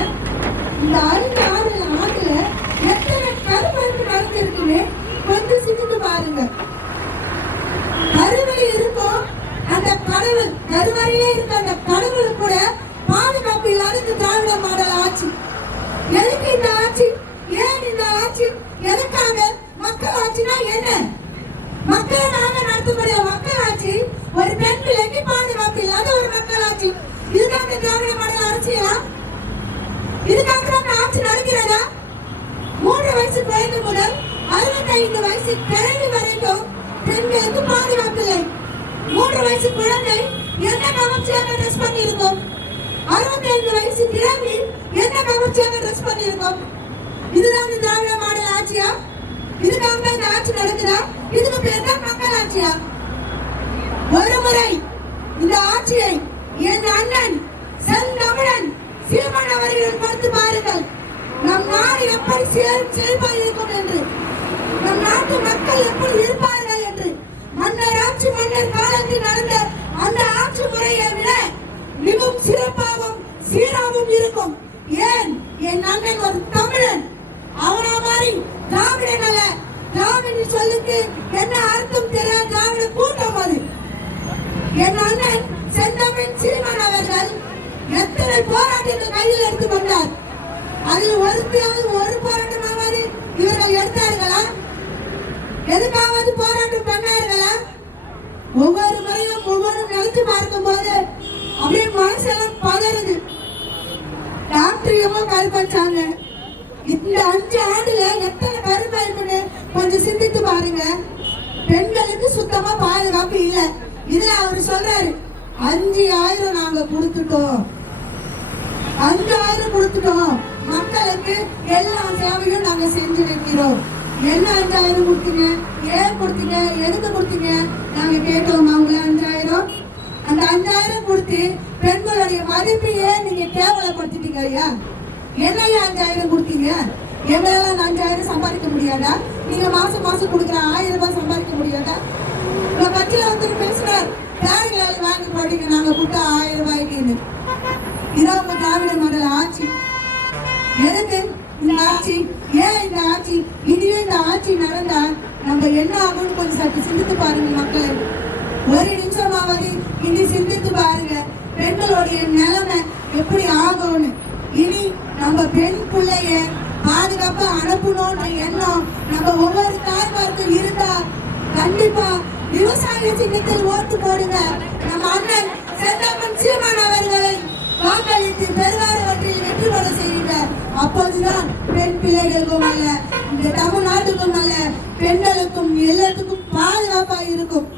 அந்த கடவுளுக்கு கூட பாதுகாப்பு இல்லாத இந்த திராவிட மாடல் ஆட்சி. எதுக்கு இந்த ஆட்சி? ஏன் இந்த ஆட்சி? எதுக்காக? மக்கள் ஆட்சினா என்ன? மக்களை நாங்க நடத்தக்கூடிய மக்கள் ஆட்சி ஒரு பெண் பிள்ளைக்கு பாதுகாப்பு இல்லாத ஒரு மக்கள் ஆட்சி. இதுதான் இந்த திராவிட மாடல் அரசியலா? இதுக்காக தான் ஆட்சி நடக்கிறதா? 3 வயசு குழந்தை முதல் 65 வயசு கிழமை வரைக்கும் பெண்களுக்கு பாதுகாப்பு இல்லை. 3 வயசு குழந்தை என்ன கவர்ச்சியாக ட்ரெஸ் பண்ணி இருக்கும்? 65 வயசு கிழமை என்ன கவர்ச்சியாக ட்ரெஸ் பண்ணி இருக்கும்? இதுதான் இந்த திராவிட மாடல் ஆட்சியா? இதுக்காக தான் இந்த ஆட்சி நடக்குதா? இதுக்கு பேர் தான் மக்கள் ஆட்சியா? ஒரு முறை இந்த ஆட்சியை என் அண்ணன் செந்தமிழன் சீமான் அவர்கள் பார்த்து பாருங்கள். நம் நாடு எப்படி செழிப்பாக இருக்கும் என்று, நம் நாட்டு மக்கள் எப்படி இருப்பார்கள் என்று. மன்னர் ஆட்சி மன்னர் காலத்தில் நடந்த அந்த ஆட்சி முறையை விட மிகவும் சிறப்பாகவும் சீராகவும் இருக்கும். ஏன்? என் அண்ணன் ஒரு தமிழன். அவனா மாதிரி திராவிடன் அல்ல. திராவிட சொல்லுக்கு என்ன அர்த்தம் தெரியாத திராவிட கூட்டம் அது. என் அண்ணன் செந்தமிழ் சீமான் அவர்கள் எத்தனை போராட்டங்கள் கையில் எடுத்துக் கொண்டார். அதில் ஒரு போராட்டமாவது இவர்கள் எடுத்தார்களா? எதுக்காவது போராட்டம் பண்ணார்களா? ஒவ்வொரு முறையும் ஒவ்வொரு நினைச்சு பார்க்கும் போது அப்படியே மனசெல்லாம் பதறுது. டாக்டர் கருப்பாச்சாங்க. இந்த 5 ஆண்டுல எத்தனை கருப்பாயிருக்குன்னு கொஞ்சம் சிந்தித்து பாருங்க. பெண்களுக்கு சுத்தமா பாதுகாப்பு இல்லை. இதுல அவர் சொல்றாரு 5000 நாங்க கொடுத்துட்டோம், 5000 கொடுத்துட்டோம், மக்களுக்கு எல்லா சேவையும் நாங்க செஞ்சு வைக்கிறோம். என்ன 5000 கொடுத்தீங்க? ஏன் கொடுத்தீங்க? எதுக்கு கொடுத்தீங்க? நாங்க கேட்டோம் அவங்க 5000. அந்த 5000 கொடுத்து பெண்களுடைய மதிப்பையே நீங்க கேவலப்படுத்திட்டீங்க ஐயா. என்னையா 5000 கொடுத்தீங்க? எங்களால 5000 சம்பாதிக்க முடியாதா? நீங்க மாசம் மாசம் கொடுக்குற 1000 ரூபாய் சம்பாதிக்க முடியாதா? உங்க கட்சியில வந்து பேசுறாரு, பேருங்களால வாங்கி போடுங்க நாங்க கொடுத்த 1000 ரூபாய்க்குன்னு. இதான் உங்க திராவிட மாடல் ஆட்சி. எதுக்கு இந்த ஆட்சி? ஏன் இந்த ஆட்சி? இனிமே இந்த ஆட்சி நடந்தா நம்ம என்ன ஆகும்னு கொஞ்சம் சற்று சிந்தித்து பாருங்க மக்கள். ஒரு நிமிஷமாவது இனி சிந்தித்து பாருங்க பெண்களுடைய நிலைமை எப்படி ஆகும்னு. இனி நம்ம பெண் பிள்ளைய பாதுகாப்பா அனுப்பணும்ன்ற எண்ணம் நம்ம ஒவ்வொரு தாய்மாருக்கும் இருந்தா கண்டிப்பா விவசாய சின்னத்தில் ஓட்டு போடுங்க. நம்ம அண்ணன் செந்தமிழ் சீமான் அவர்களை வாக்களித்து பெருவாரவற்றில் வெற்றி பெற செய்யுங்க. அப்போதுதான் பெண் பிள்ளைகளுக்கும் அல்ல, இந்த தமிழ்நாட்டுக்கும் அல்ல, பெண்களுக்கும் எல்லாத்துக்கும் பாதுகாப்பா இருக்கும்.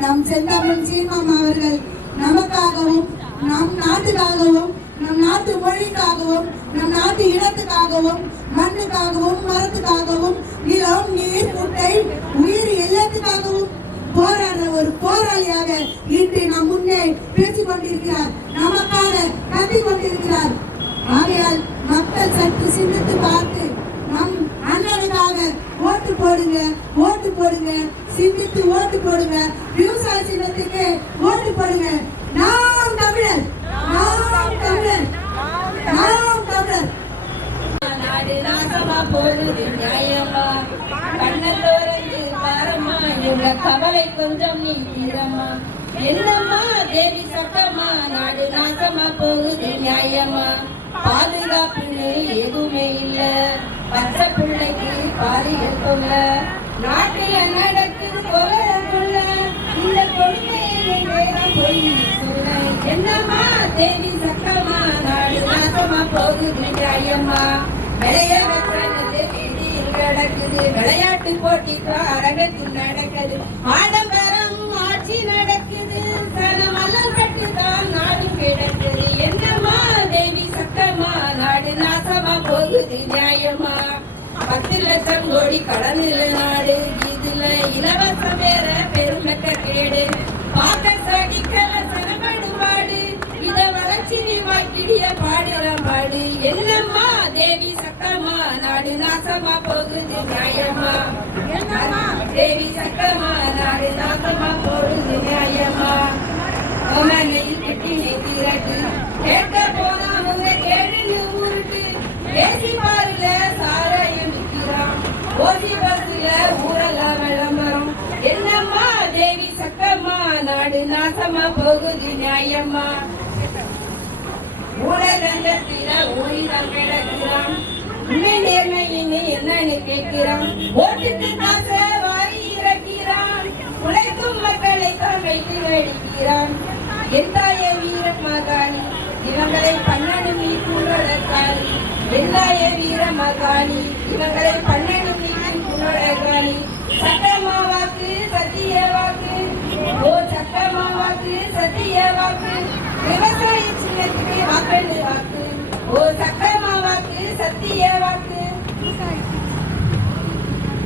நம் செந்தமிழ் சீமான் அவர்கள் நமக்காகவும் நம் நாட்டுக்காகவும் நம் நாட்டு மொழிக்காகவும் நம் நாட்டு இனத்துக்காகவும் மண்ணுக்காகவும் மரத்துக்காகவும் நிலம் நீர் முட்டை உயிர் எல்லாத்துக்காகவும் போராடுற ஒரு போராளியாக இன்று நம் முன்னே பேசிக் கொண்டிருக்கிறார், நமக்காக கத்திக் கொண்டிருக்கிறார். ஆகையால் மக்கள் சற்று சிந்தித்து பார்த்து நம் அண்ணனுக்காக ஓட்டு போடுங்க, ஓட்டு போடுங்க, சிந்தித்து ஓட்டு போடுங்க. விவசாய சின்னத்துக்கு ஓட்டு போடுங்க. நாம் தமிழர், நாம் தமிழர், நாம் தமிழர். நாடு நாசமா போகுது நியாயமா? கண்ணத்தோரந்து பாரமா, எங்க கவலை கொஞ்சம் நீ தீரமா? என்னம்மா தேவி சட்டமா? நாடு நாசமா போகுது நியாயமா? பாதுகாப்புன்னு எதுவுமே இல்ல, பச்சை பிள்ளைக்கு பாலியல் கொல்ல, நாட்டில நடக்குது கொள்ள, இந்த கொடுமையை போய் சொல்ல. என்னம்மா தேவி சட்டமா? நாடு நாசமா போகுது நியாயமா? விளைய நடக்குது, விளையாட்டு போட்டி அரங்கத்தில் நடக்குது, ஆடம்பரம் ஆட்சி நடக்குது, மலர் கட்டுதான் நாடு கிடக்குது. என்னம்மா தேவி சட்டமா? நாடு நாசமா போகுது நியாயமா? 10 லட்சம் கோடி கடனில் நாடு, இதுல இலவசம் வேற பெருமக்க கேடு, பார்க்க சகிக்கல சனப்படுபாடு, இத வளர்ச்சி வாக்கிடிய பாடுற பாடு. என்னம்மா தேவி சட்டமா? நாடு நாசமா போகுது நியாயமா? என்னம்மா தேவி சட்டமா? நாடு நாசமா போகுது நியாயமா? ஓமனையில் கெட்டினை திரட்டு, கேட்க போனா முக கேடுன்னு ஊருட்டு, பேசி பாருல சாராயம் விற்கிறான், ஓசி பஸ்ல ஊரெல்லாம் விளம்பரம். என்னம்மா தேவி சட்டமா? நாடு நாசமா போகுது நியாயமா? ஊடகத்தில ஊரிடம் கிடக்கிறான். உண்மை நேர்மை என்னன்னு கேட்கிறான். ஓட்டுக்கு காசை வாரி இறக்கிறான். உழைக்கும் மக்களை தான் வைத்து வெடிக்கிறான். எந்தாய வீர மகாணி இவங்களை பன்னெண்டு நீ குன்றடக்காளி. எந்தாய வீர மகாணி இவங்களை பன்னெண்டு நீ குன்றடக்காளி. சட்டமா வாக்கு சத்திய வாக்கு, ஓ சட்டமா வாக்கு சத்திய வாக்கு, விவசாய சின்னத்துக்கு வாக்கு வாக்கு, ஓ சட்டமா வாக்கு சத்திய வாக்கு,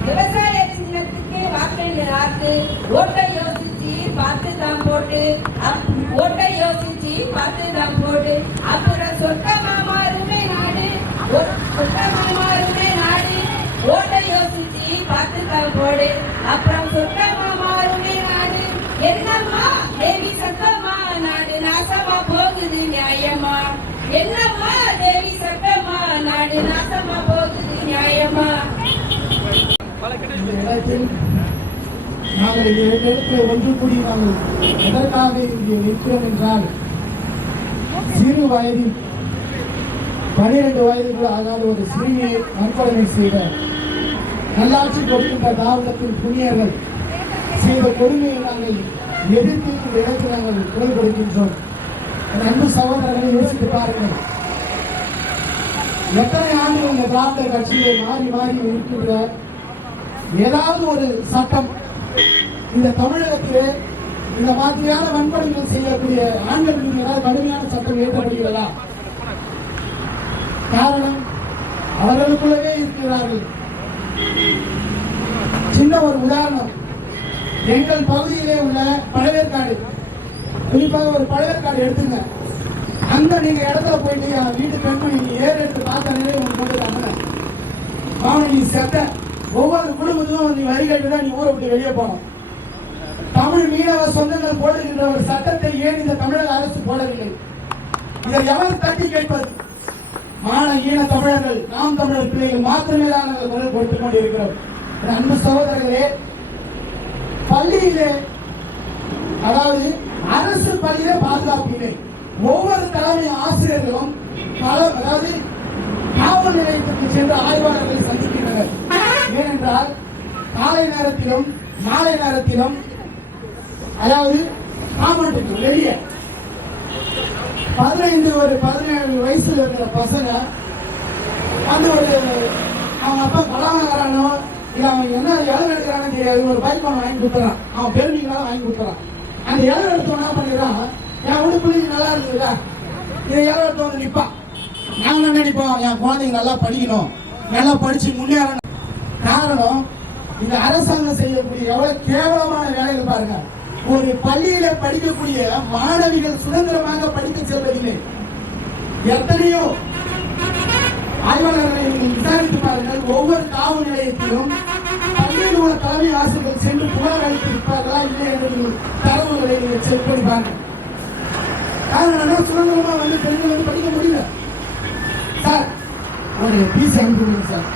விவசாய சின்னத்துக்கு வாக்கு வாக்கு. ஓட்டை யோசிச்சு பார்த்து தான் போட்டு, ஓட்டை யோசிச்சு பார்த்து தான் போட்டு, அப்புறம் சொர்க்கமா மாறுமே நாடு, சொர்க்கமா மாறுமே நாடு. ஓட்டை யோசிச்சு பார்த்து தான் போடு, அப்புறம் சொர்க்கமா மாறுமே நாடு. என்னம்மா தேவி சத்தம்மா நாடு நாசமா போகுது நியாயமா. என்னம்மா தேவி சத்தம்மா நாடு நாசமா போகுது நியாயமா. இந்த இடத்தில் நாங்கள் இந்த இடத்தில் ஒன்று கூடி நாங்கள் எதற்காக இங்கே நிற்கிறோம் என்றால், சிறு வயதில் 12 வயதுக்கு ஆகாத ஒரு சிறுமியை வன்கொடுமை செய்த நல்லாட்சி கொடுக்கின்ற தாவகத்தின் புண்ணியர்கள் செய்த கொடுமையை நாங்கள் எதிர்த்து இந்த இடத்தில் நாங்கள் குரல் கொடுக்கின்றோம். அன்பு சகோதரர்களை யோசித்து பாருங்கள். எத்தனை ஆண்டுகள் இந்த திராவிட கட்சியை மாறி மாறி இருக்கின்ற ஏதாவது ஒரு சட்டம் இந்த தமிழகத்திலே இந்த மாதிரியான வன்கொடுமைகள் செய்யக்கூடிய ஆண்கள் மீது ஏதாவது கடுமையான சட்டம் இயற்றப்படுகிறதா? காரணம், அவர்களுக்குள்ளவே இருக்கிறார்கள். சின்ன ஒரு உதாரணம், எங்கள் பகுதியிலே உள்ள பழவேற்காடு, குறிப்பாக ஒரு பழவேற்காடு எடுத்துங்க. அந்த நீங்க இடத்துல போயிட்டு வீட்டு பெண்மணி ஏறு எடுத்து பார்த்த நிலையை உங்களுக்கு கொண்டு அவனை நீ செத்த ஒவ்வொரு குடும்பத்திலும் நீ வரி கட்டுதான் நீ ஊரை விட்டு வெளியே போனோம். தமிழ் மீனவ சொந்தங்கள் போடுகின்ற ஒரு சட்டத்தை ஏன் இந்த தமிழக அரசு போடவில்லை? இதை எவர் தட்டி கேட்பது? மான ஈன தமிழர்கள், நாம் தமிழர் பிள்ளைகள் மாத்திரமே தான் நாங்கள் குரல் கொடுத்துக் கொண்டிருக்கிறோம். அன்பு சகோதரர்களே, பள்ளியிலே, அதாவது அரசு பள்ளியிலே பாதுகாப்பு இல்லை. ஒவ்வொரு தலைமை ஆசிரியர்களும் அதாவது காவல் நிலையத்திற்கு சென்று ஆய்வாளர்களை சந்திக்கின்றனர். ஏனென்றால் காலை நேரத்திலும் மாலை நேரத்திலும், அதாவது காம்பவுண்டுக்கு வெளியே 15-17 வயசுல இருக்கிற பசங்க வந்து ஒரு அவங்க அப்பா பலாங்கிறானோ இல்ல அவன் என்ன இடம் எடுக்கிறான்னு தெரியாது, ஒரு பைக் அவன் வாங்கி கொடுத்துறான், அவன் பெருமைகளாக வாங்கி கொடுத்துறான். அந்த இடம் எடுத்தவன் என்ன பண்ணிடுறான், என் உடுப்புலையும் நல்லா இருக்குதுல்ல, இதை இடம் எடுத்து வந்து நிற்பான். நாங்க என்ன நினைப்போம், என் குழந்தைங்க நல்லா படிக்கணும், நல்லா படிச்சு முன்னேறணும். காரணம், இந்த அரசாங்கம் செய்யக்கூடிய எவ்வளவு கேவலமான வேலைகள் பாருங்க. ஒரு பள்ளியில படிக்கக்கூடிய மாணவிகள் சுதந்திரமாக படிக்க செல்வதில்லை. எத்தனையோ ஆய்வாளர்களை விசாரித்து பாருங்கள். ஒவ்வொரு காவல் நிலையத்திலும் பள்ளியில் உள்ள தலைமை ஆசிரியர்கள் சென்று புகார் அளித்திருப்பார்களா இல்லை என்று தரவுகளை செக் பண்ணி பாருங்க. காரணம், சுதந்திரமா வந்து பெண்கள் வந்து படிக்க முடியல. சார் ஒரு பீஸ் அனுப்பிடுங்க சார்,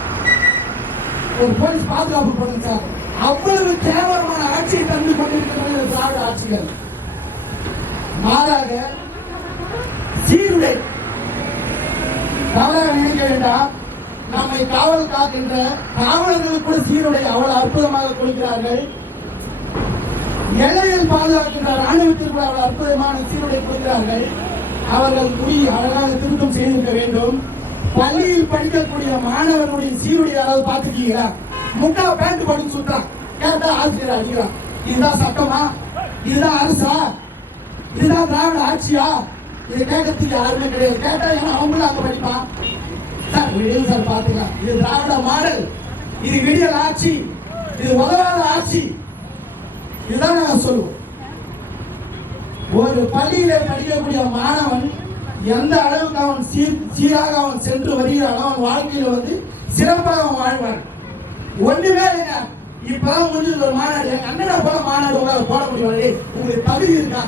ஒரு போலீஸ் பாதுகாப்பு பண்ணுங்க சார். அவ்வளவு கேவலமான ஆட்சியை தந்து கொண்டிருக்கிற திராவிட ஆட்சிகள். மாறாக சீருடை தவறாக நினைக்க வேண்டாம். நம்மை காவல் காக்கின்ற காவலர்களுக்கு கூட சீருடை அவ்வளவு அற்புதமாக கொடுக்கிறார்கள். எல்லையில் பாதுகாக்கின்ற ராணுவத்திற்கு கூட அவ்வளவு அற்புதமான சீருடை கொடுக்கிறார்கள். அவர்கள் முடி அழகாக திருத்தம் செய்திருக்க வேண்டும். பள்ளியில் படிக்கக்கூடிய மாணவர்களுடைய சீருடை யாராவது பார்த்துருக்கீங்களா? முட்டா பேண்ட் போட்டு சுட்டான், கேட்டா ஆசிரியர் அடிக்கிறான். இதுதான் சட்டமா? இதுதான் அரசா? இதுதான் திராவிட ஆட்சியா? இதை கேட்கறதுக்கு யாருமே கிடையாது. கேட்டா ஏன்னா அவங்களும் அங்க படிப்பான். சார் விடியல் சார் பாத்துக்கலாம், இது திராவிட மாடல், இது விடியல் ஆட்சி, இது உதவாத ஆட்சி. இதுதான் நாங்க சொல்லுவோம். ஒரு பள்ளியில படிக்கக்கூடிய மாணவன் எந்த அளவுக்கு அவன் சீராக அவன் சென்று வருகிறானோ அவன் வாழ்க்கையில வந்து சிறப்பாக அவன் வாழ்வான். ஒண்ணுமே இல்லைங்க. இப்பதான் முடிஞ்சது ஒரு மாநாடு. எங்க அண்ணனை போல மாநாடு உங்களால போட முடியாது. உங்களுக்கு தகுதி இருக்கா?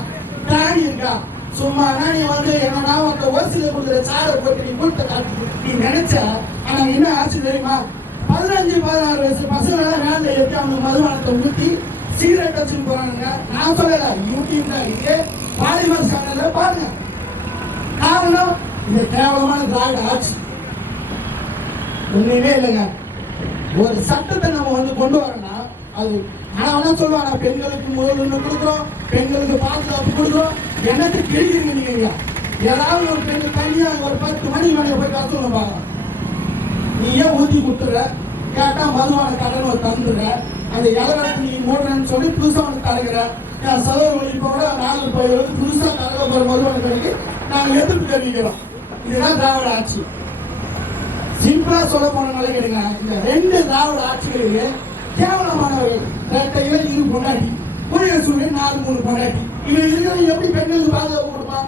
திராணி இருக்கா? சும்மா நீ வந்து என்னன்னா உங்க ஓசில கொடுக்குற சாரை போட்டு நீ கூட்ட காட்டு நீ நினைச்ச. ஆனா என்ன ஆச்சு தெரியுமா? 15-16 வயசு பசங்க வேலை எடுத்து அவங்க மதுபானத்தை ஊற்றி சிகரெட் வச்சுட்டு போறானுங்க. நான் சொல்லல, யூடியூப்ல இதே பாலிமர் சேனல்ல பாருங்க. காரணம், இந்த கேவலமான திராவிட ஆட்சி ஒண்ணுமே இல்லைங்க. ஒரு சட்டத்தை நம்ம வந்து கொண்டு வரோம்னா அது ஆனா சொல்லுவாங்க பெண்களுக்கு முதல் கொடுக்குறோம், பெண்களுக்கு பாதுகாப்பு கொடுக்குறோம். என்னத்துக்கு கேள்விங்க நீங்க? ஏதாவது ஒரு பெண் தனியா ஒரு 10 மணி மேலே போய் கஷ்டம் பாக்கலாம். நீ ஏன் ஊற்றி கொடுத்துற கேட்டா மதுவான கடன் ஒரு தந்துடுற, அந்த இலவரத்து நீ மூடுறேன்னு சொல்லி புதுசா ஒன்று தருகிற. என் சதவீத ஒழிப்போட 4 பேர் புதுசா தரக போற மதுவான கடைக்கு நாங்கள் எதிர்ப்பு தெரிவிக்கிறோம். இதுதான் திராவிட ஆட்சி. சிம்பிளா சொல்ல போன நிலைக்கிறீங்க. இந்த 2 திராவிட ஆட்சிகளிலே கேவலமானவர்கள். ரெட்டையில 2 பொண்டாட்டி, புதிய சூழ்நிலை 4-3 பொண்டாட்டி. இவன் இருக்கிற எப்படி பெண்களுக்கு பாதுகாப்பு கொடுப்பா?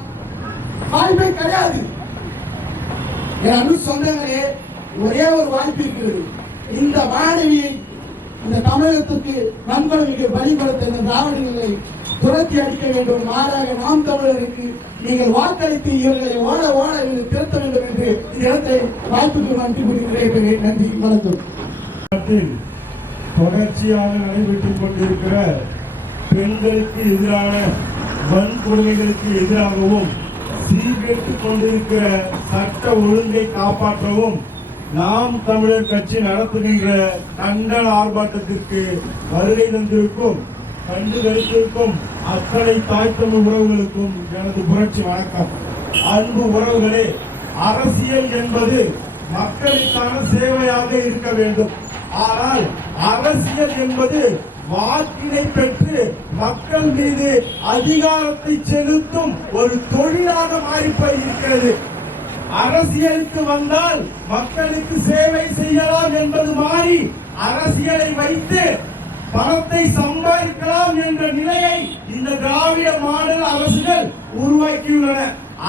வாய்ப்பே கிடையாது. என் அன்பு சொந்தங்களே, ஒரே ஒரு வாய்ப்பு இருக்கிறது. இந்த மாணவியை இந்த தமிழகத்துக்கு வன்கொடுமைக்கு பலிபடுத்த இந்த திராவிடங்களை துரத்தி அடிக்க வேண்டும். மாறாக நாம் தமிழருக்கு நீங்கள் வாக்களித்து இவர்களை ஓட ஓட திருத்த வேண்டும் என்று இந்த இடத்தை வாய்ப்புக்கு நன்றி கூறுகிறேன். நன்றி, வணக்கம். தொடர்ச்சியாக நடைபெற்றுக் கொண்டிருக்கிற பெண்களுக்கு எதிரான வன்கொடுமைகளுக்கு எதிராகவும் சீர்கெட்டுக் கொண்டிருக்கிற சட்ட ஒழுங்கை காப்பாற்றவும் நாம் தமிழர் கட்சி நடத்துகின்ற கண்டன ஆர்ப்பாட்டத்திற்கு வருகை தந்திருக்கும் கண்டுகளித்திருக்கும் அத்தனை தாய் தமிழ் உறவுகளுக்கும் எனது புரட்சி வணக்கம். அன்பு உறவுகளே, அரசியல் என்பது மக்களுக்கான சேவையாக இருக்க வேண்டும். ஆனால் அரசியல் என்பது வாக்கினை பெற்று மக்கள் மீது அதிகாரத்தை செலுத்தும் ஒரு தொழிலாக மாறிப்போய் இருக்கிறது. அரசியலுக்கு வந்தால் மக்களுக்கு சேவை செய்யலாம் என்பது மாறி அரசியலை வைத்து பணத்தை சம்பாதிக்கலாம் என்ற நிலையை இந்த திராவிட மாடல் அரசுகள் உருவாக்கியுள்ளன.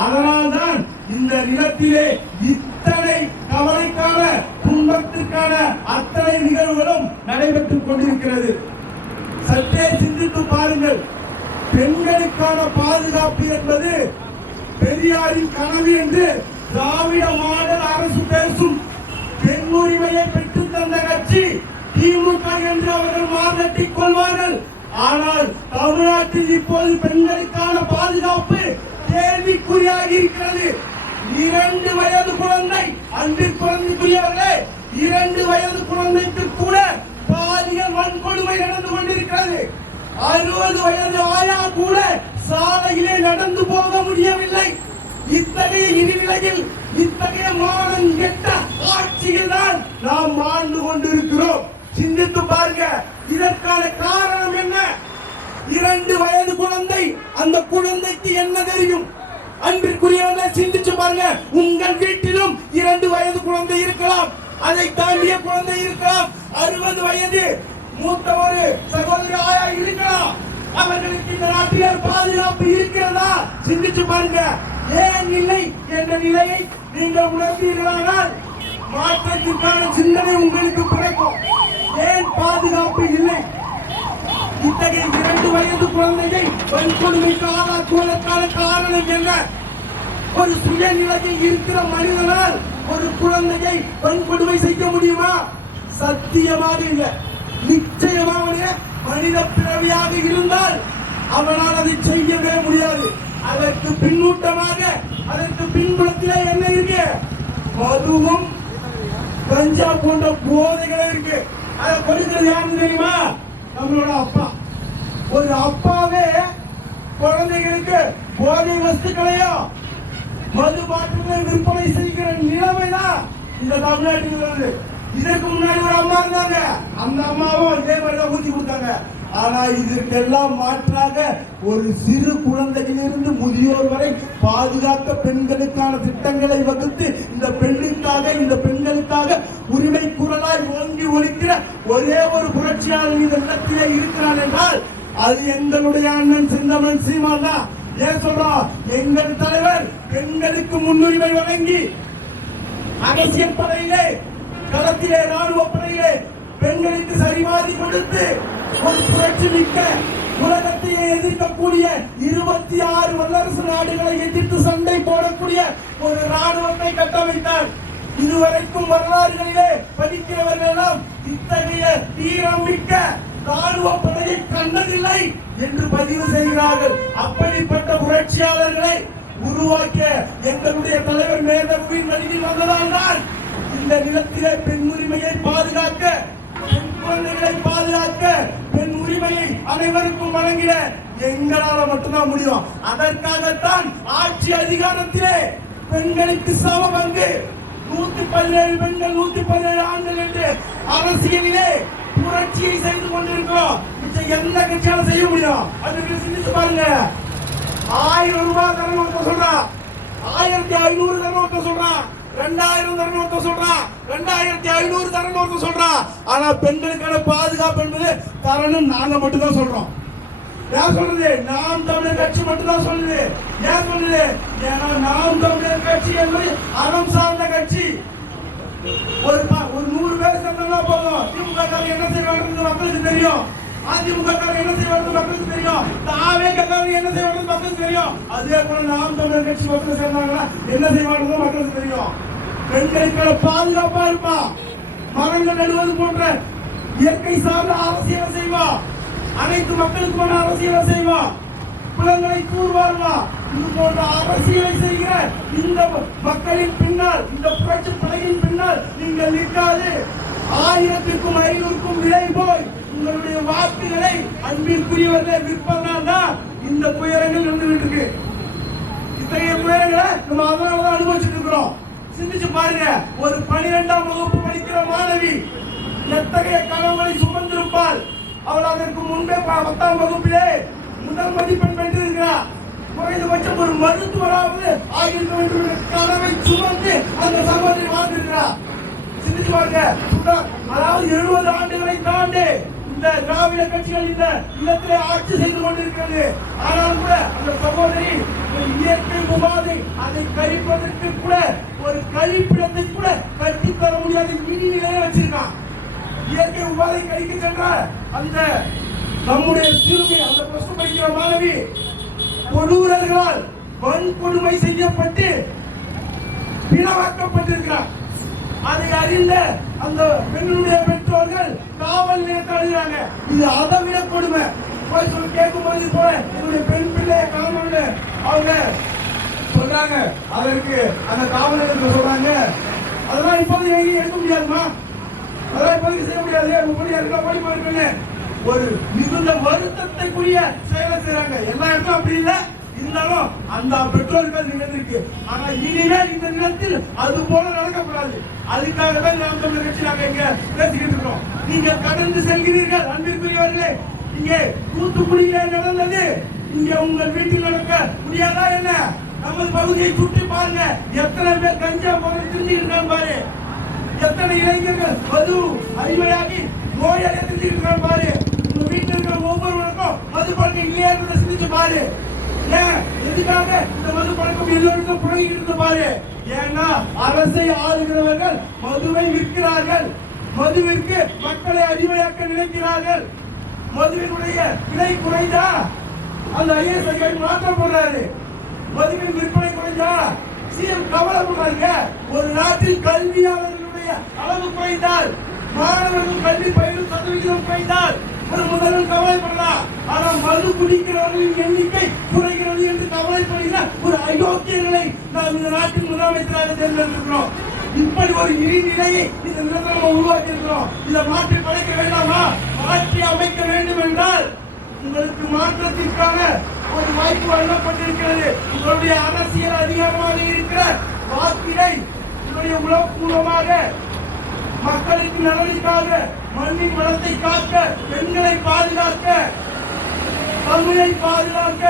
அதனால்தான் இந்த நிலத்திலே இத்தனை கவலைக்கான துன்பத்திற்கான அத்தனை நிகழ்வுகளும் நடைபெற்றுக் கொண்டிருக்கிறது. சற்றே சிந்தித்து பாருங்கள். பெண்களுக்கான பாதுகாப்பு என்பது பெரியாரின் கனவு என்று திராவிட மாடல் அரசு பேசும். பெண் உரிமையை பெற்றுத் தந்த கட்சி திமுக என்று அவர்கள் மாற்றட்டிக் கொள்வார்கள். ஆனால் தமிழ்நாட்டில் இப்போது பெண்களுக்கான பாதுகாப்பு கேள்விக்குறியாகி இருக்கிறது. 2 வயது குழந்தை, அன்பிற்குரியவர்களே, 2 வயது குழந்தைக்கு கூட பாலியல் வன்கொடுமை நடந்து கொண்டிருக்கிறது. 60 வயது ஆயா கூட சாலையிலே நடந்து போக முடியவில்லை. இத்தகைய இனிநிலையில், இத்தகைய மானம் கெட்ட ஆட்சியில் தான் நாம் வாழ்ந்து கொண்டிருக்கிறோம். சிந்தித்து பாருங்க, இதற்கான காரணம் என்ன? 2 வயது குழந்தை, அந்த குழந்தைக்கு என்ன தெரியும்? அன்பிற்குரியவர்களை சிந்திச்சு பாருங்க. உங்கள் வீட்டிலும் 2 வயது குழந்தை இருக்கலாம், அதை தாண்டிய குழந்தை இருக்கலாம், 60 வயது மூத்த ஒரு சகோதரி ஆயா இருக்கலாம். அவர்களுக்கு இந்த நாட்டில் பாதுகாப்பு இருக்கிறதா? சிந்திச்சு பாருங்க. ஏன் இல்லை என்ற நிலையை நீங்கள் உணர்ந்தீர்களானால் மாற்றத்திற்கான சிந்தனை உங்களுக்கு பிறக்கும். ஏன் பாதுகாப்பு இல்லை? இத்தகைய 2 வயது குழந்தையை வன்கொடுமைக்கு ஆளாக்குவதற்கான காரணம் என்ன? ஒரு சுயநிலையில் இருக்கிற மனிதனால் ஒரு குழந்தையை வன்கொடுமை செய்ய முடியுமா? சத்தியமாக இல்லை. நிச்சயமாக மனித பிறவியாக இருந்தால் அவனால் அதை செய்யவே முடியாது. அதற்கு பின்னூட்டமாக, அதற்கு பின்புலத்திலே என்ன இருக்கு? மதுவும் கஞ்சா போன்ற போதைகள் இருக்கு. அதை கொடுக்கிறது யாருன்னு தெரியுமா? நம்மளோட அப்பா. ஒரு அப்பாவே குழந்தைகளுக்கு போதை வஸ்துக்களையும் மது பாட்டில்களை விற்பனை செய்கிற நிலைமைதான் இந்த தமிழ்நாட்டில் உள்ளது. இதற்கு முன்னாடி ஒரு அம்மா இருந்தாங்க, அந்த அம்மாவும் இதே மாதிரிதான் ஊத்தி கொடுத்தாங்க. ஆனா இதற்கெல்லாம் மாற்றாக ஒரு சிறு குழந்தையிலிருந்து முதியோர் வரை பாதுகாக்க பெண்களுக்கான திட்டங்களை வகுத்து இந்த பெண்களுக்காக உரிமை குரலாய் ஓங்கி ஒலிக்கிற ஒரே ஒரு புரட்சியாளர் இந்த இடத்திலே இருக்கிறார் என்றால் அது எங்களுடைய அண்ணன் செந்தமன் சீமான் தான். ஏன் சொல்றோம்? எங்கள் தலைவர் பெண்களுக்கு முன்னுரிமை வழங்கி அரசியல் படையிலே, களத்திலே, ராணுவ படையிலே பெண்களுக்கு சரிவாதி கொடுத்து ஒரு புரட்சி மிக்க உலகத்தையே எதிர்க்கக்கூடிய 26 வல்லரசு நாடுகளை எதிர்த்து சண்டை போடக்கூடிய ஒரு ராணுவத்தை கட்டமைத்தார். இதுவரைக்கும் வரலாறுகளிலே படிக்கிறவர்கள் எல்லாம் இத்தகைய தீரம் மிக்க ராணுவ படையை கண்டதில்லை என்று பதிவு செய்கிறார்கள். அப்படிப்பட்ட புரட்சியாளர்களை உருவாக்கிய எங்களுடைய தலைவர் மேதகுவின் வழியில் வந்ததால் தான் இந்த நிலத்திலே பெண் உரிமையை பாதுகாக்க, பெண் குழந்தைகளை பாதுகாக்க, பெண் உரிமையை அனைவருக்கும் வழங்கிட எங்களால மட்டும்தான் முடியும். அதற்காகத்தான் ஆட்சி அதிகாரத்திலே பெண்களுக்கு சம பங்கு, 117 பெண்கள் 117 ஆண்கள் என்று அரசியலிலே புரட்சியை செய்து கொண்டிருக்கிறோம். மிச்சம் எந்த கட்சியால செய்ய முடியும்? அதுக்கு சிந்திச்சு பாருங்க. 1000 ரூபாய் தரணும் ஒருத்தர் சொல்றான், 1500 தரணும் ஒருத்தர் சொல்றான், 2000 தரணும் ஒருத்தர் சொல்றான், 2500 தரணும் ஒருத்தர் சொல்றான். ஆனா பெண்களுக்கான பாதுகாப்பு என்பது தரணும் நாங்க மட்டும் தான் சொல்றோம். யார் சொல்றது? நாம் தமிழர் கட்சி மட்டும் தான் சொல்லுது. ஏன் சொல்லுது? ஏன்னா நாம் தமிழர் கட்சி என்பது அறம் சார்ந்த கட்சி. ஒரு 100 பேர் சேர்ந்தா போதும், திமுக என்ன செய்வாங்க மக்களுக்கு தெரியும், அதிமுக என்ன செய்வாங்க மக்களுக்கு தெரியும், தாவேக என்ன செய்வாங்க மக்களுக்கு தெரியும். அதே போல நாம் தமிழர் கட்சி மக்கள் சேர்ந்தாங்கன்னா என்ன செய்வாங்க மக்களுக்கு தெரியும். பெண்களுக்கான பாதுகாப்பா இருப்பா, மரங்கள் நடுவது போன்ற இயற்கை சார்ந்த அரசியலை செய்வா, அனைத்து மக்களுக்குமான அரசியலை செய்வா, குளங்களை தூர்வாருவா. இது போன்ற அரசியலை செய்கிற இந்த மக்களின் பின்னால், இந்த புரட்சி படையின் பின்னால் நீங்கள் நிற்காது 1500க்கும் விலை போய் உங்களுடைய வாக்குகளை அன்பிற்குரியவர்களை விற்பதனால் தான் இந்த துயரங்கள் நடந்துகிட்டு இருக்கு. இத்தகைய துயரங்களை நம்ம அதனாலதான் அனுபவிச்சுட்டு இருக்கிறோம். சிந்திச்சு பாருங்க. ஒரு 12ஆம் வகுப்பு படிக்கிற மாணவி எத்தகைய கனவுகளை சுமந்திருப்பாள். அவள் அதற்கு முன்பே 10ஆம் வகுப்பிலே முதல் மதிப்பெண் பெற்றிருக்கிறார். குறைந்தபட்சம் ஒரு மருத்துவராவது ஆகியிருக்க வேண்டும் என்ற கனவை சுமந்து அந்த சகோதரி வாழ்ந்திருக்கிறார். சிந்திச்சு பாருங்க. அதாவது 70 ஆண்டுகளை தாண்டி இந்த திராவிட கட்சிகள் இந்த இல்லத்திலே ஆட்சி செய்து கொண்டிருக்கிறது. ஆனாலும் கூட அந்த சகோதரி இயற்கை உபாதை அதை கழிப்பதற்கு கூட ஒரு கழிப்பிடத்தை கூட கட்டித்தர முடியாத மினி நிலையை வச்சிருக்கான். இயற்கை உபாதை கழிக்க சென்ற அந்த நம்முடைய சிறுமி, அந்த பிளஸ் படிக்கிற மாணவி கொடூரர்களால் வன்கொடுமை செய்யப்பட்டு பிணவாக்கப்பட்டிருக்கிறார். அதை அறிந்த அந்த பெண்ணுடைய பெற்றோர்கள் காவல் நிலையத்தில் அழுகிறாங்க. இது அதை விட கொடுமை. போய் சொல்லி கேட்கும் போது போல என்னுடைய பெண் பிள்ளைய காவல் அவங்க சொல்றாங்க. அதற்கு அந்த காவல் நிலையத்தில் சொல்றாங்க, அதெல்லாம் இப்போது எடுக்க முடியாதுமா, அதெல்லாம் இப்போதைக்கு செய்ய முடியாது. ஒரு மிகுந்த வருத்தத்தைக்குரிய செயலை செய்யறாங்க. எல்லா இடத்துல அப்படி இல்லை, இருந்தாலும் அந்த பெற்றோர்கள் நிகழ்ந்திருக்கு. ஆனா இனிமேல் இந்த நிலத்தில் அது போல நடக்கக்கூடாது. அதுக்காக தான் நாம் தமிழர் கட்சி நாங்க இங்க பேசிக்கிட்டு இருக்கிறோம். நீங்க கடந்து செல்கிறீர்கள் அன்பிற்குரியவர்களே. இங்கே தூத்துக்குடியிலே நடந்தது இங்க உங்கள் வீட்டில் நடக்க முடியாதா என்ன? நமது பகுதியை சுற்றி பாருங்க. எத்தனை பேர் கஞ்சா போல தெரிஞ்சுக்கிட்டு பாரு, எத்தனை இளைஞர்கள் மது அடிமையாகி நோயாளி தெரிஞ்சுக்கிட்டு பாரு. உங்க வீட்டில் இருக்கிற ஒவ்வொருவருக்கும் மது பழக்கம் இல்லையா சிந்திச்சு பாரு. ஏன் எதுக்காக இந்த மது பழக்கம் எல்லோருக்கும் புழங்கிட்டு பாரு? ஏன்னா அரசை ஆளுகிறவர்கள் மதுவை விற்கிறார்கள், மதுவிற்கு மக்களை அடிமையாக்க நினைக்கிறார்கள். மதுவினுடைய விலை குறைந்தா அந்த ஐஎஸ் அதிகாரி மாற்றம் போடுறாரு. மதுவின் விற்பனை குறைஞ்சா சிஎம் கவலைப்படுறாங்க. ஒரு நாட்டில் கல்வியாளர்களுடைய அளவு குறைந்தால், மாணவர்கள் கல்வி பயிலும் சதவீதம் குறைந்தால் ஒரு முதல்வர் கவலைப்படலாம். ஆனால் மது குடிக்கிறவர்களின் எண்ணிக்கை குறைகிறது என்று கவலைப்படுகிற ஒரு அயோக்கியர்களை நாம் இந்த நாட்டின் முதலமைச்சராக தேர்ந்தெடுக்கிறோம். இப்படி ஒரு இழிநிலையை இந்த நிலத்தில் நம்ம உருவாக்கி இருக்கிறோம். இதை மாற்றி படைக்க வேண்டாமா? மாற்றி அமைக்க வேண்டும் என்றால் உங்களுக்கு மாற்றத்திற்கான ஒரு வாய்ப்பு வழங்கப்பட்டிருக்கிறது. உங்களுடைய அரசியல் அதிகாரமாக இருக்கிற வாக்கினை உங்களுடைய உழவு மூலமாக மக்களுக்கு நலனுக்காக, மண்ணின் வளத்தை காக்க, பெண்களை பாதுகாக்க, தமிழை பாதுகாக்க,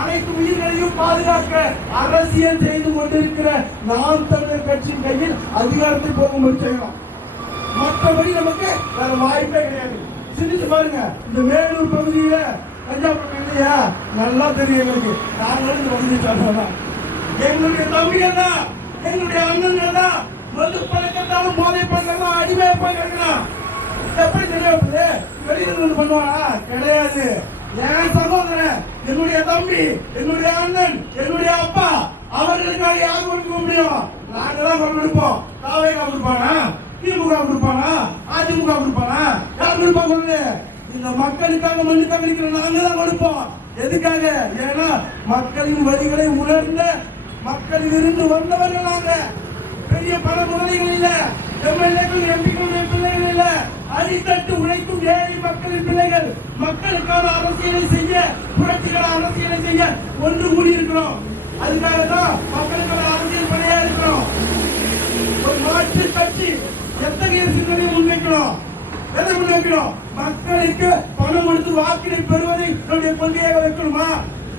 அனைத்து உயிர்களையும் பாதுகாக்க அரசியல் செய்து கொண்டிருக்கிற நாம் தமிழர் கட்சியின் கையில் அதிகாரத்தை போகும்போது செய்யலாம். மற்றபடி நமக்கு வேற வாய்ப்பே கிடையாது. சிந்திச்சு பாருங்க. இந்த மேலூர் பகுதியில கஞ்சா இல்லையா நல்லா தெரியும் எங்களுக்கு. நாங்களும் வந்து சொல்றோம், எங்களுடைய தம்பிகள் தான், எங்களுடைய அண்ணன்கள் தான் மது பழக்கத்தாலும் போதை பழக்கம் அடிமையா போய் கிடக்கிறான். எப்படி தெரியாது? வெளியில பண்ணுவானா? கிடையாது. என் சகோதரன், என்னுடைய தம்பி, என்னுடைய அண்ணன், என்னுடைய அப்பா, அவர்களுக்காக யார் கொடுக்க முடியும்? நாங்க தான் கொடுப்போம். தாவேகா கொடுப்பானா? திமுக கொடுப்பானா? அதிமுக கொடுப்பானா? யார் கொடுப்பா? இந்த மக்களுக்காக மண்ணுக்காக இருக்கிற நாங்க தான் கொடுப்போம். எதுக்காக? ஏன்னா மக்களின் வழிகளை உணர்ந்த மக்களில் இருந்து வந்தவர்கள் நாங்க. பெரிய பல முதலைகள் இல்ல, எம்எல்ஏக்கள் எம்பிக்களுடைய பிள்ளைகள் இல்ல, அடித்தட்டு உழைக்கும் ஏழை மக்களின் பிள்ளைகள். மக்களுக்கான அரசியலை செய்ய, புரட்சிகர அரசியலை செய்ய ஒன்று கூடி இருக்கிறோம். அதுக்காக தான் மக்களுக்கான அரசியல் பணியா இருக்கிறோம். ஒரு மாற்று கட்சி எத்தகைய சிந்தனை முன்வைக்கிறோம்? எதை முன்வைக்கிறோம்? மக்களுக்கு பணம் கொடுத்து வாக்கினை பெறுவதை நம்முடைய கொள்கையாக வைக்கணுமா?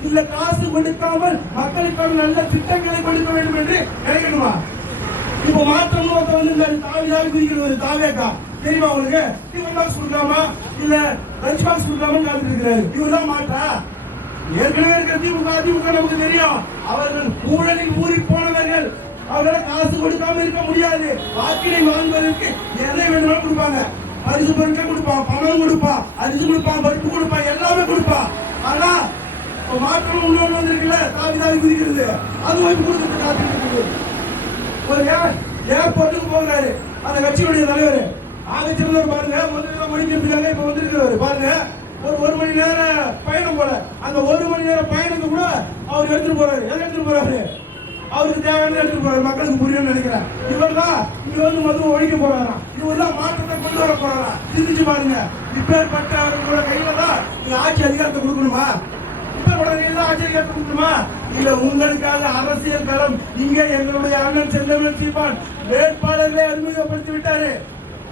இல்ல காசு கொடுக்காமல் மக்களுக்கான நல்ல திட்டங்களை கொடுக்க வேண்டும் என்று நினைக்கணுமா? இப்ப மாற்றம் வந்து தாவியாக குறிக்கிறது தாவேக்கா தெரியுமா உங்களுக்கு? டிஃபன் பாக்ஸ் கொடுக்காம இல்ல லஞ்ச் பாக்ஸ் கொடுக்காம காத்திருக்கிறாரு. இவர்தான் மாற்றா? ஏற்கனவே இருக்கிற திமுக நமக்கு தெரியும். அவர்கள் ஊழலில் ஊறி போனவர்கள். அவர்களால காசு கொடுக்காம இருக்க முடியாது. வாக்கினை வாங்குவதற்கு எதை வேணுமாலும் கொடுப்பாங்க. பரிசு பொருட்கள் கொடுப்பான், பணம் கொடுப்பான், அரிசி கொடுப்பான், பருப்பு கொடுப்பான், எல்லாமே கொடுப்பான். ஆனா மாற்றம் உணர்வு வந்திருக்குல்ல, தாவி குதிக்கிறது, அது வாய்ப்பு கொடுத்துட்டு காத்துட்டு ஒரு ஏர்போர்ட்டுக்கு போகிறாரு அந்த கட்சியுடைய தலைவர். ஆகச்சிறந்தவர் பாருங்க, முதல்ல மணிக்கு இப்ப வந்திருக்கிறாரு பாருங்க. ஒரு மணி நேர பயணம் போல, அந்த 1 மணி நேர பயணத்தை கூட அவர் எடுத்துட்டு போறாரு. எதை எடுத்துட்டு போறாரு? அவருக்கு தேவையான எடுத்துட்டு போறாரு. மக்களுக்கு புரியும் நினைக்கிறேன். இவர் தான் இங்க வந்து மதுவை ஒழிக்க போறாராம். இவர் தான் மாற்றத்தை கொண்டு வர போறாராம். சிந்திச்சு பாருங்க. இப்பேற்பட்ட அவர்களோட கையில தான் நீங்க ஆட்சி அதிகாரத்தை கொடுக்கணுமா? இப்பேற்பட்ட கையில தான் ஆட்சி அதிகாரத்தை கொடுக்கணுமா? இல்ல உங்களுக்காக அரசியல் களம் இங்கே எங்களுடைய அண்ணன் செல்லவேல் சீமான் வேட்பாளர்களை அறிமுகப்படுத்தி விட்டாரு.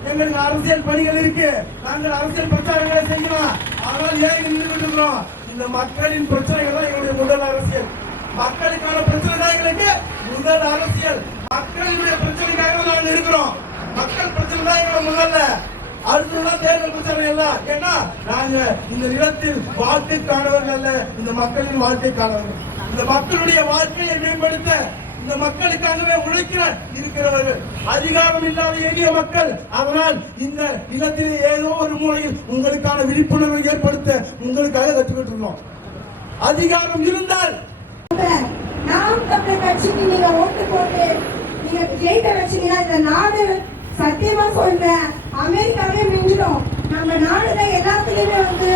எங்களுக்கு அரசியல் பணிகள் இருக்கு, நாங்கள் அரசியல் பிரச்சாரங்களை செய்யலாம். ஆனால் ஏன் நின்று இருக்கிறோம்? இந்த மக்களின் பிரச்சனைகள் தான் எங்களுடைய முதல் அரசியல். மக்களுக்கான பிரச்சனை தான் எங்களுக்கு முதல் அரசியல். மக்களுடைய பிரச்சனைக்காக நாங்கள் இருக்கிறோம். மக்கள் பிரச்சனை தான் எங்களை முதல்ல. அடுத்ததான் தேர்தல் பிரச்சனை எல்லாம். ஏன்னா நாங்க இந்த நிலத்தில் வாழ்க்கைக்கானவர்கள் அல்ல, இந்த மக்களின் வாழ்க்கைக்கானவர்கள். இந்த மக்களுடைய வாழ்க்கையை மேம்படுத்த இந்த மக்களுக்காகவே உழைக்கிற இருக்கிறவர்கள். அதிகாரம் இல்லாத எளிய மக்கள். அதனால் இந்த நிலத்திலே ஏதோ ஒரு மூலையில் உங்களுக்கான விழிப்புணர்வை ஏற்படுத்த உங்களுக்காக கற்றுக்கிட்டு இருக்கோம். அதிகாரம் இருந்தால் நாம் தமிழர் கட்சிக்கு நீங்க ஓட்டு போட்டு நீங்க ஜெயிக்க வச்சீங்கன்னா இந்த நாடு சத்தியமா சொல்றேன் அமெரிக்காவே மிஞ்சிடும். நம்ம நாடுல எல்லாத்துலயுமே வந்து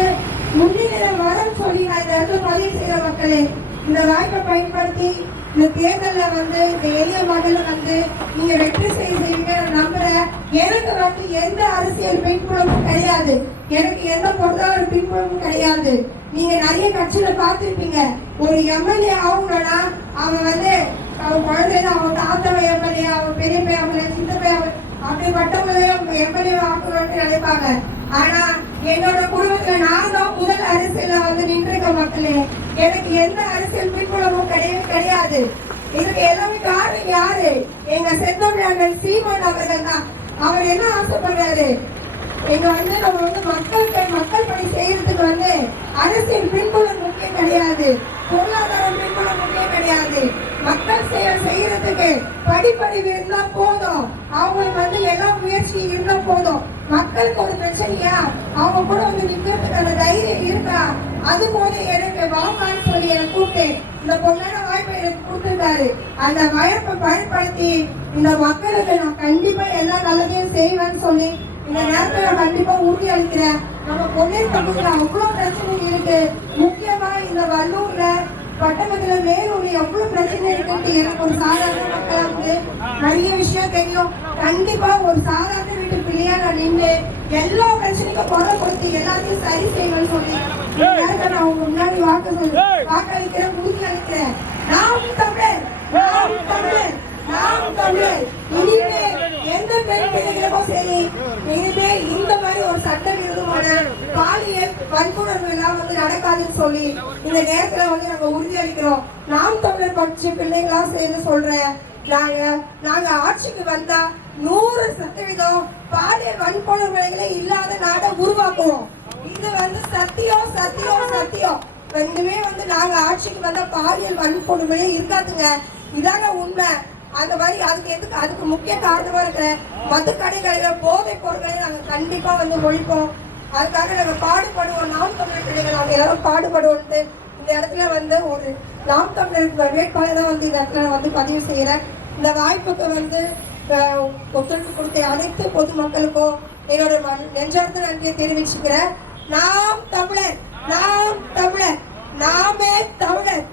முன்னிலை வரும் சொல்லி நான் இந்த இடத்துல பதிவு செய்யற மக்களே, இந்த வாய்ப்பை பயன்படுத்தி இந்த தேர்தல வந்து இந்த எளிய மக்களை வந்து நீங்க வெற்றி செய்வீங்க நம்புறேன். எனக்கு வந்து எந்த அரசியல் பின்புலமும் கிடையாது, எனக்கு எந்த பொருளாதார பின்புலமும் கிடையாது. நீங்க நிறைய கட்சியில பார்த்திருப்பீங்க, ஒரு எம்எல்ஏ ஆகணும்னா அவன் வந்து அவன் குழந்தைல அவன் தாத்தா எம்எல்ஏ, அவன் பெரியப்பா எம்எல்ஏ, சித்தப்பா அப்படிப்பட்டவங்களையும் எம்எல்ஏ ஆகணும்னு நினைப்பாங்க. ஆனா என்னோட குடும்பத்துல நான் தான் முதல் அரசியல வந்து நின்றுக்க மக்களே. எனக்கு எந்த அரசியல் பின்புலமும் கிடையாது. இதுக்கு எல்லாமே காரணம் யாரு? எங்க செந்தமிழ் சீமான் அவர்கள் தான். அவர் என்ன ஆசைப்படுறாரு? எங்க வந்து நம்ம வந்து மக்கள் பணி செய்யறதுக்கு வந்து அரசியல் பின்புலம் முக்கியம் கிடையாது, பொருளாதாரம் பின்புலம் முக்கியம் கிடையாது. மக்கள் செய்யறதுக்கு படிப்பறிவு இருந்தா போதும், அவங்களுக்கு வந்து எல்லா முயற்சி இருந்தா போதும். மக்களுக்கு ஒரு பிரச்சனையா அவங்க கூட வந்து நிக்கிறதுக்கான தைரியம் இருக்கா? அது போல எனக்கு வாங்கன்னு சொல்லி எனக்கு கூப்பிட்டு இந்த பொண்ணான வாய்ப்பை எனக்கு கொடுத்துருக்காரு. அந்த வாய்ப்பை பயன்படுத்தி இந்த மக்களுக்கு நான் கண்டிப்பா எல்லா நல்லதையும் செய்வேன்னு சொல்லி இந்த நேரத்துல கண்டிப்பா உறுதி அளிக்கிறேன். நம்ம பொன்னியின் பகுதியில அவ்வளவு பிரச்சனை இருக்கு. முக்கியமா இந்த வல்லூர்ல பட்டணத்துல மேலூர்ல எவ்வளவு பிரச்சனை இருக்குன்னு எனக்கு ஒரு சாதாரண மக்களுக்கு நிறைய விஷயம் தெரியும். கண்டிப்பா ஒரு சாதாரண வீட்டு பிள்ளையா நான் நின்று எல்லா பிரச்சனைக்கும் குரல் கொடுத்து எல்லாத்தையும் சரி செய்யணும்னு சொல்லி நான் உங்க முன்னாடி வாக்களிக்கிறேன், உறுதி அளிக்கிறேன். நாம் தமிழர், நாம் தமிழர், நாம் தமிழர். இனிமே எந்த பெண் பிள்ளைகளுக்கும் சரி, இனிமே இந்த மாதிரி ஒரு சட்டவிரோதமான பாலியல் வன்புணர்வு எல்லாம் வந்து நடக்காதுன்னு சொல்லி இந்த நேரத்துல வந்து நாங்க உறுதி அளிக்கிறோம். நாம் தமிழர் கட்சி பிள்ளைங்களா சேர்ந்து சொல்றேன், நாங்க ஆட்சிக்கு வந்தா 100% பாலியல் வன்புணர்வுகளே இல்லாத நாடை உருவாக்குவோம். இது வந்து சத்தியம் சத்தியம் சத்தியம். ரெண்டுமே வந்து நாங்க ஆட்சிக்கு வந்தா பாலியல் வன்புணர்வுகளே இருக்காதுங்க. இதாங்க உண்மை. அந்த மாதிரி அதுக்கு முக்கிய காரணமா இருக்கிற மதுக்கடைகளை, போதைப் பொருட்களை நாங்க கண்டிப்பா வந்து ஒழிப்போம். அதுக்காக நாங்க பாடுபடுவோம். நாம் தமிழர் பிள்ளைகள் நாங்க எல்லாரும் பாடுபடுவோம். இந்த இடத்துல வந்து ஒரு நாம் தமிழர் வேட்பாளர் தான் வந்து இந்த இடத்துல வந்து பதிவு செய்யறேன். இந்த வாய்ப்புக்கு வந்து ஒத்துழைப்பு கொடுத்த அனைத்து பொதுமக்களுக்கும் என்னோட நெஞ்சார்ந்த நன்றியை தெரிவிச்சுக்கிறேன். நாம் தமிழர், நாம் தமிழர், நாமே தமிழர்.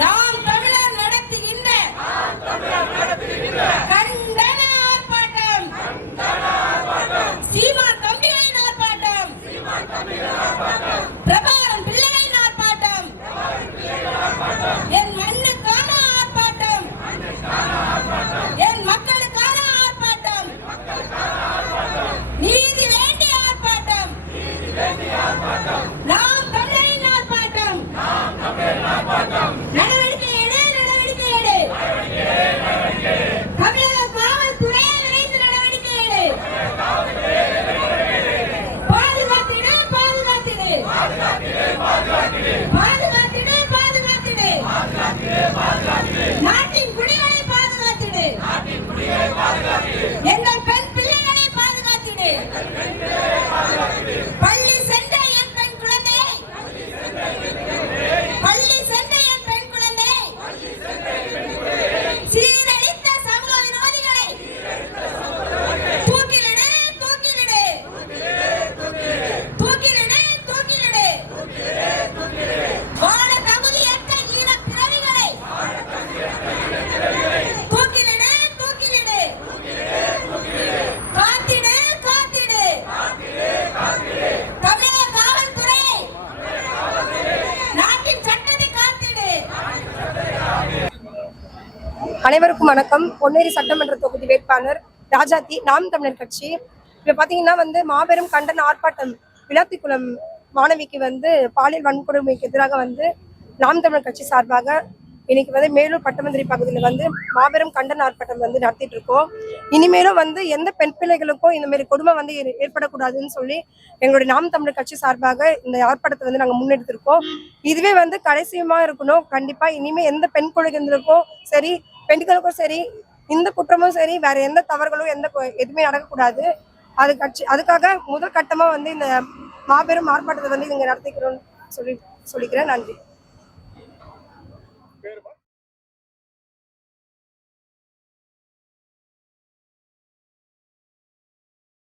நாம் தமிழர் நடத்துகின்ற கண்டன ஆர்ப்பாட்டம், சீமா தம்பிகளின் ஆர்ப்பாட்டம், பிரபாகரன் பிள்ளைகளின் ஆர்ப்பாட்டம், என் மண்ணுக்கான ஆர்ப்பாட்டம், என் மக்களுக்கான ஆர்ப்பாட்டம், நீதி வேண்டிய ஆர்ப்பாட்டம், நாம் தமிழரின் ஆர்ப்பாட்டம். நடவடிக்கை எடு, நடவடிக்கை எடு. தமிழக காவல்துறையை விரைந்து நடவடிக்கை எடு. பாதுகாத்திடு, பாதுகாத்திடு. பாதுகாத்திடு, பாதுகாத்திடு. நாட்டின் குடிகளை பாதுகாத்திடு. எங்கள் பெண் பிள்ளைகளை பாதுகாத்திடு. பள்ளி சென்ற என் பெண் குழந்தை, பள்ளி சென்ற என் பெண் குழந்தை, சீரழித்த சமூக விரோதிகளை தூக்கிலிடு, தூக்கிலிடு. தூக்கிலிடு, தூக்கிலிடு. வாழ தகுதியற்ற ஈனப் பிறவிகளை தூக்கிலிடு, தூக்கிலிடு. காத்திடு, காத்திடு. தமிழக காவல்துறை நாட்டின் சட்டத்தை காத்திடு. அனைவருக்கும் வணக்கம். பொன்னேரி சட்டமன்ற தொகுதி வேட்பாளர் ராஜாத்தி, நாம் தமிழர் கட்சி. இப்போ பார்த்தீங்கன்னா மாபெரும் கண்டன ஆர்ப்பாட்டம் விளாத்திக்குளம் மாணவிக்கு பாலியல் வன்கொடுமைக்கு எதிராக நாம் தமிழர் கட்சி சார்பாக இன்னைக்கு மேலூர் பட்டமந்திரி பகுதியில் மாபெரும் கண்டன ஆர்ப்பாட்டம் நடத்திட்டு இருக்கோம். இனிமேலும் எந்த பெண் பிள்ளைகளுக்கும் இந்த மாதிரி கொடுமை ஏற்படக்கூடாதுன்னு சொல்லி எங்களுடைய நாம் தமிழர் கட்சி சார்பாக இந்த ஆர்ப்பாட்டத்தை நாங்கள் முன்னெடுத்திருக்கோம். இதுவே கடைசியமா இருக்கணும். கண்டிப்பா இனிமே எந்த பெண் குழந்தைகளுக்கும் சரி, பெண்களுக்கும் சரி, இந்த குற்றமும் சரி, வேற எந்த தவறுகளும் எதுவுமே நடக்கக்கூடாது. அதுக்காக முதல் கட்டமா இந்த மாபெரும் ஆர்ப்பாட்டத்தை இங்க நடத்திக்கிறோம்னு சொல்லிக்கிறேன். நன்றி.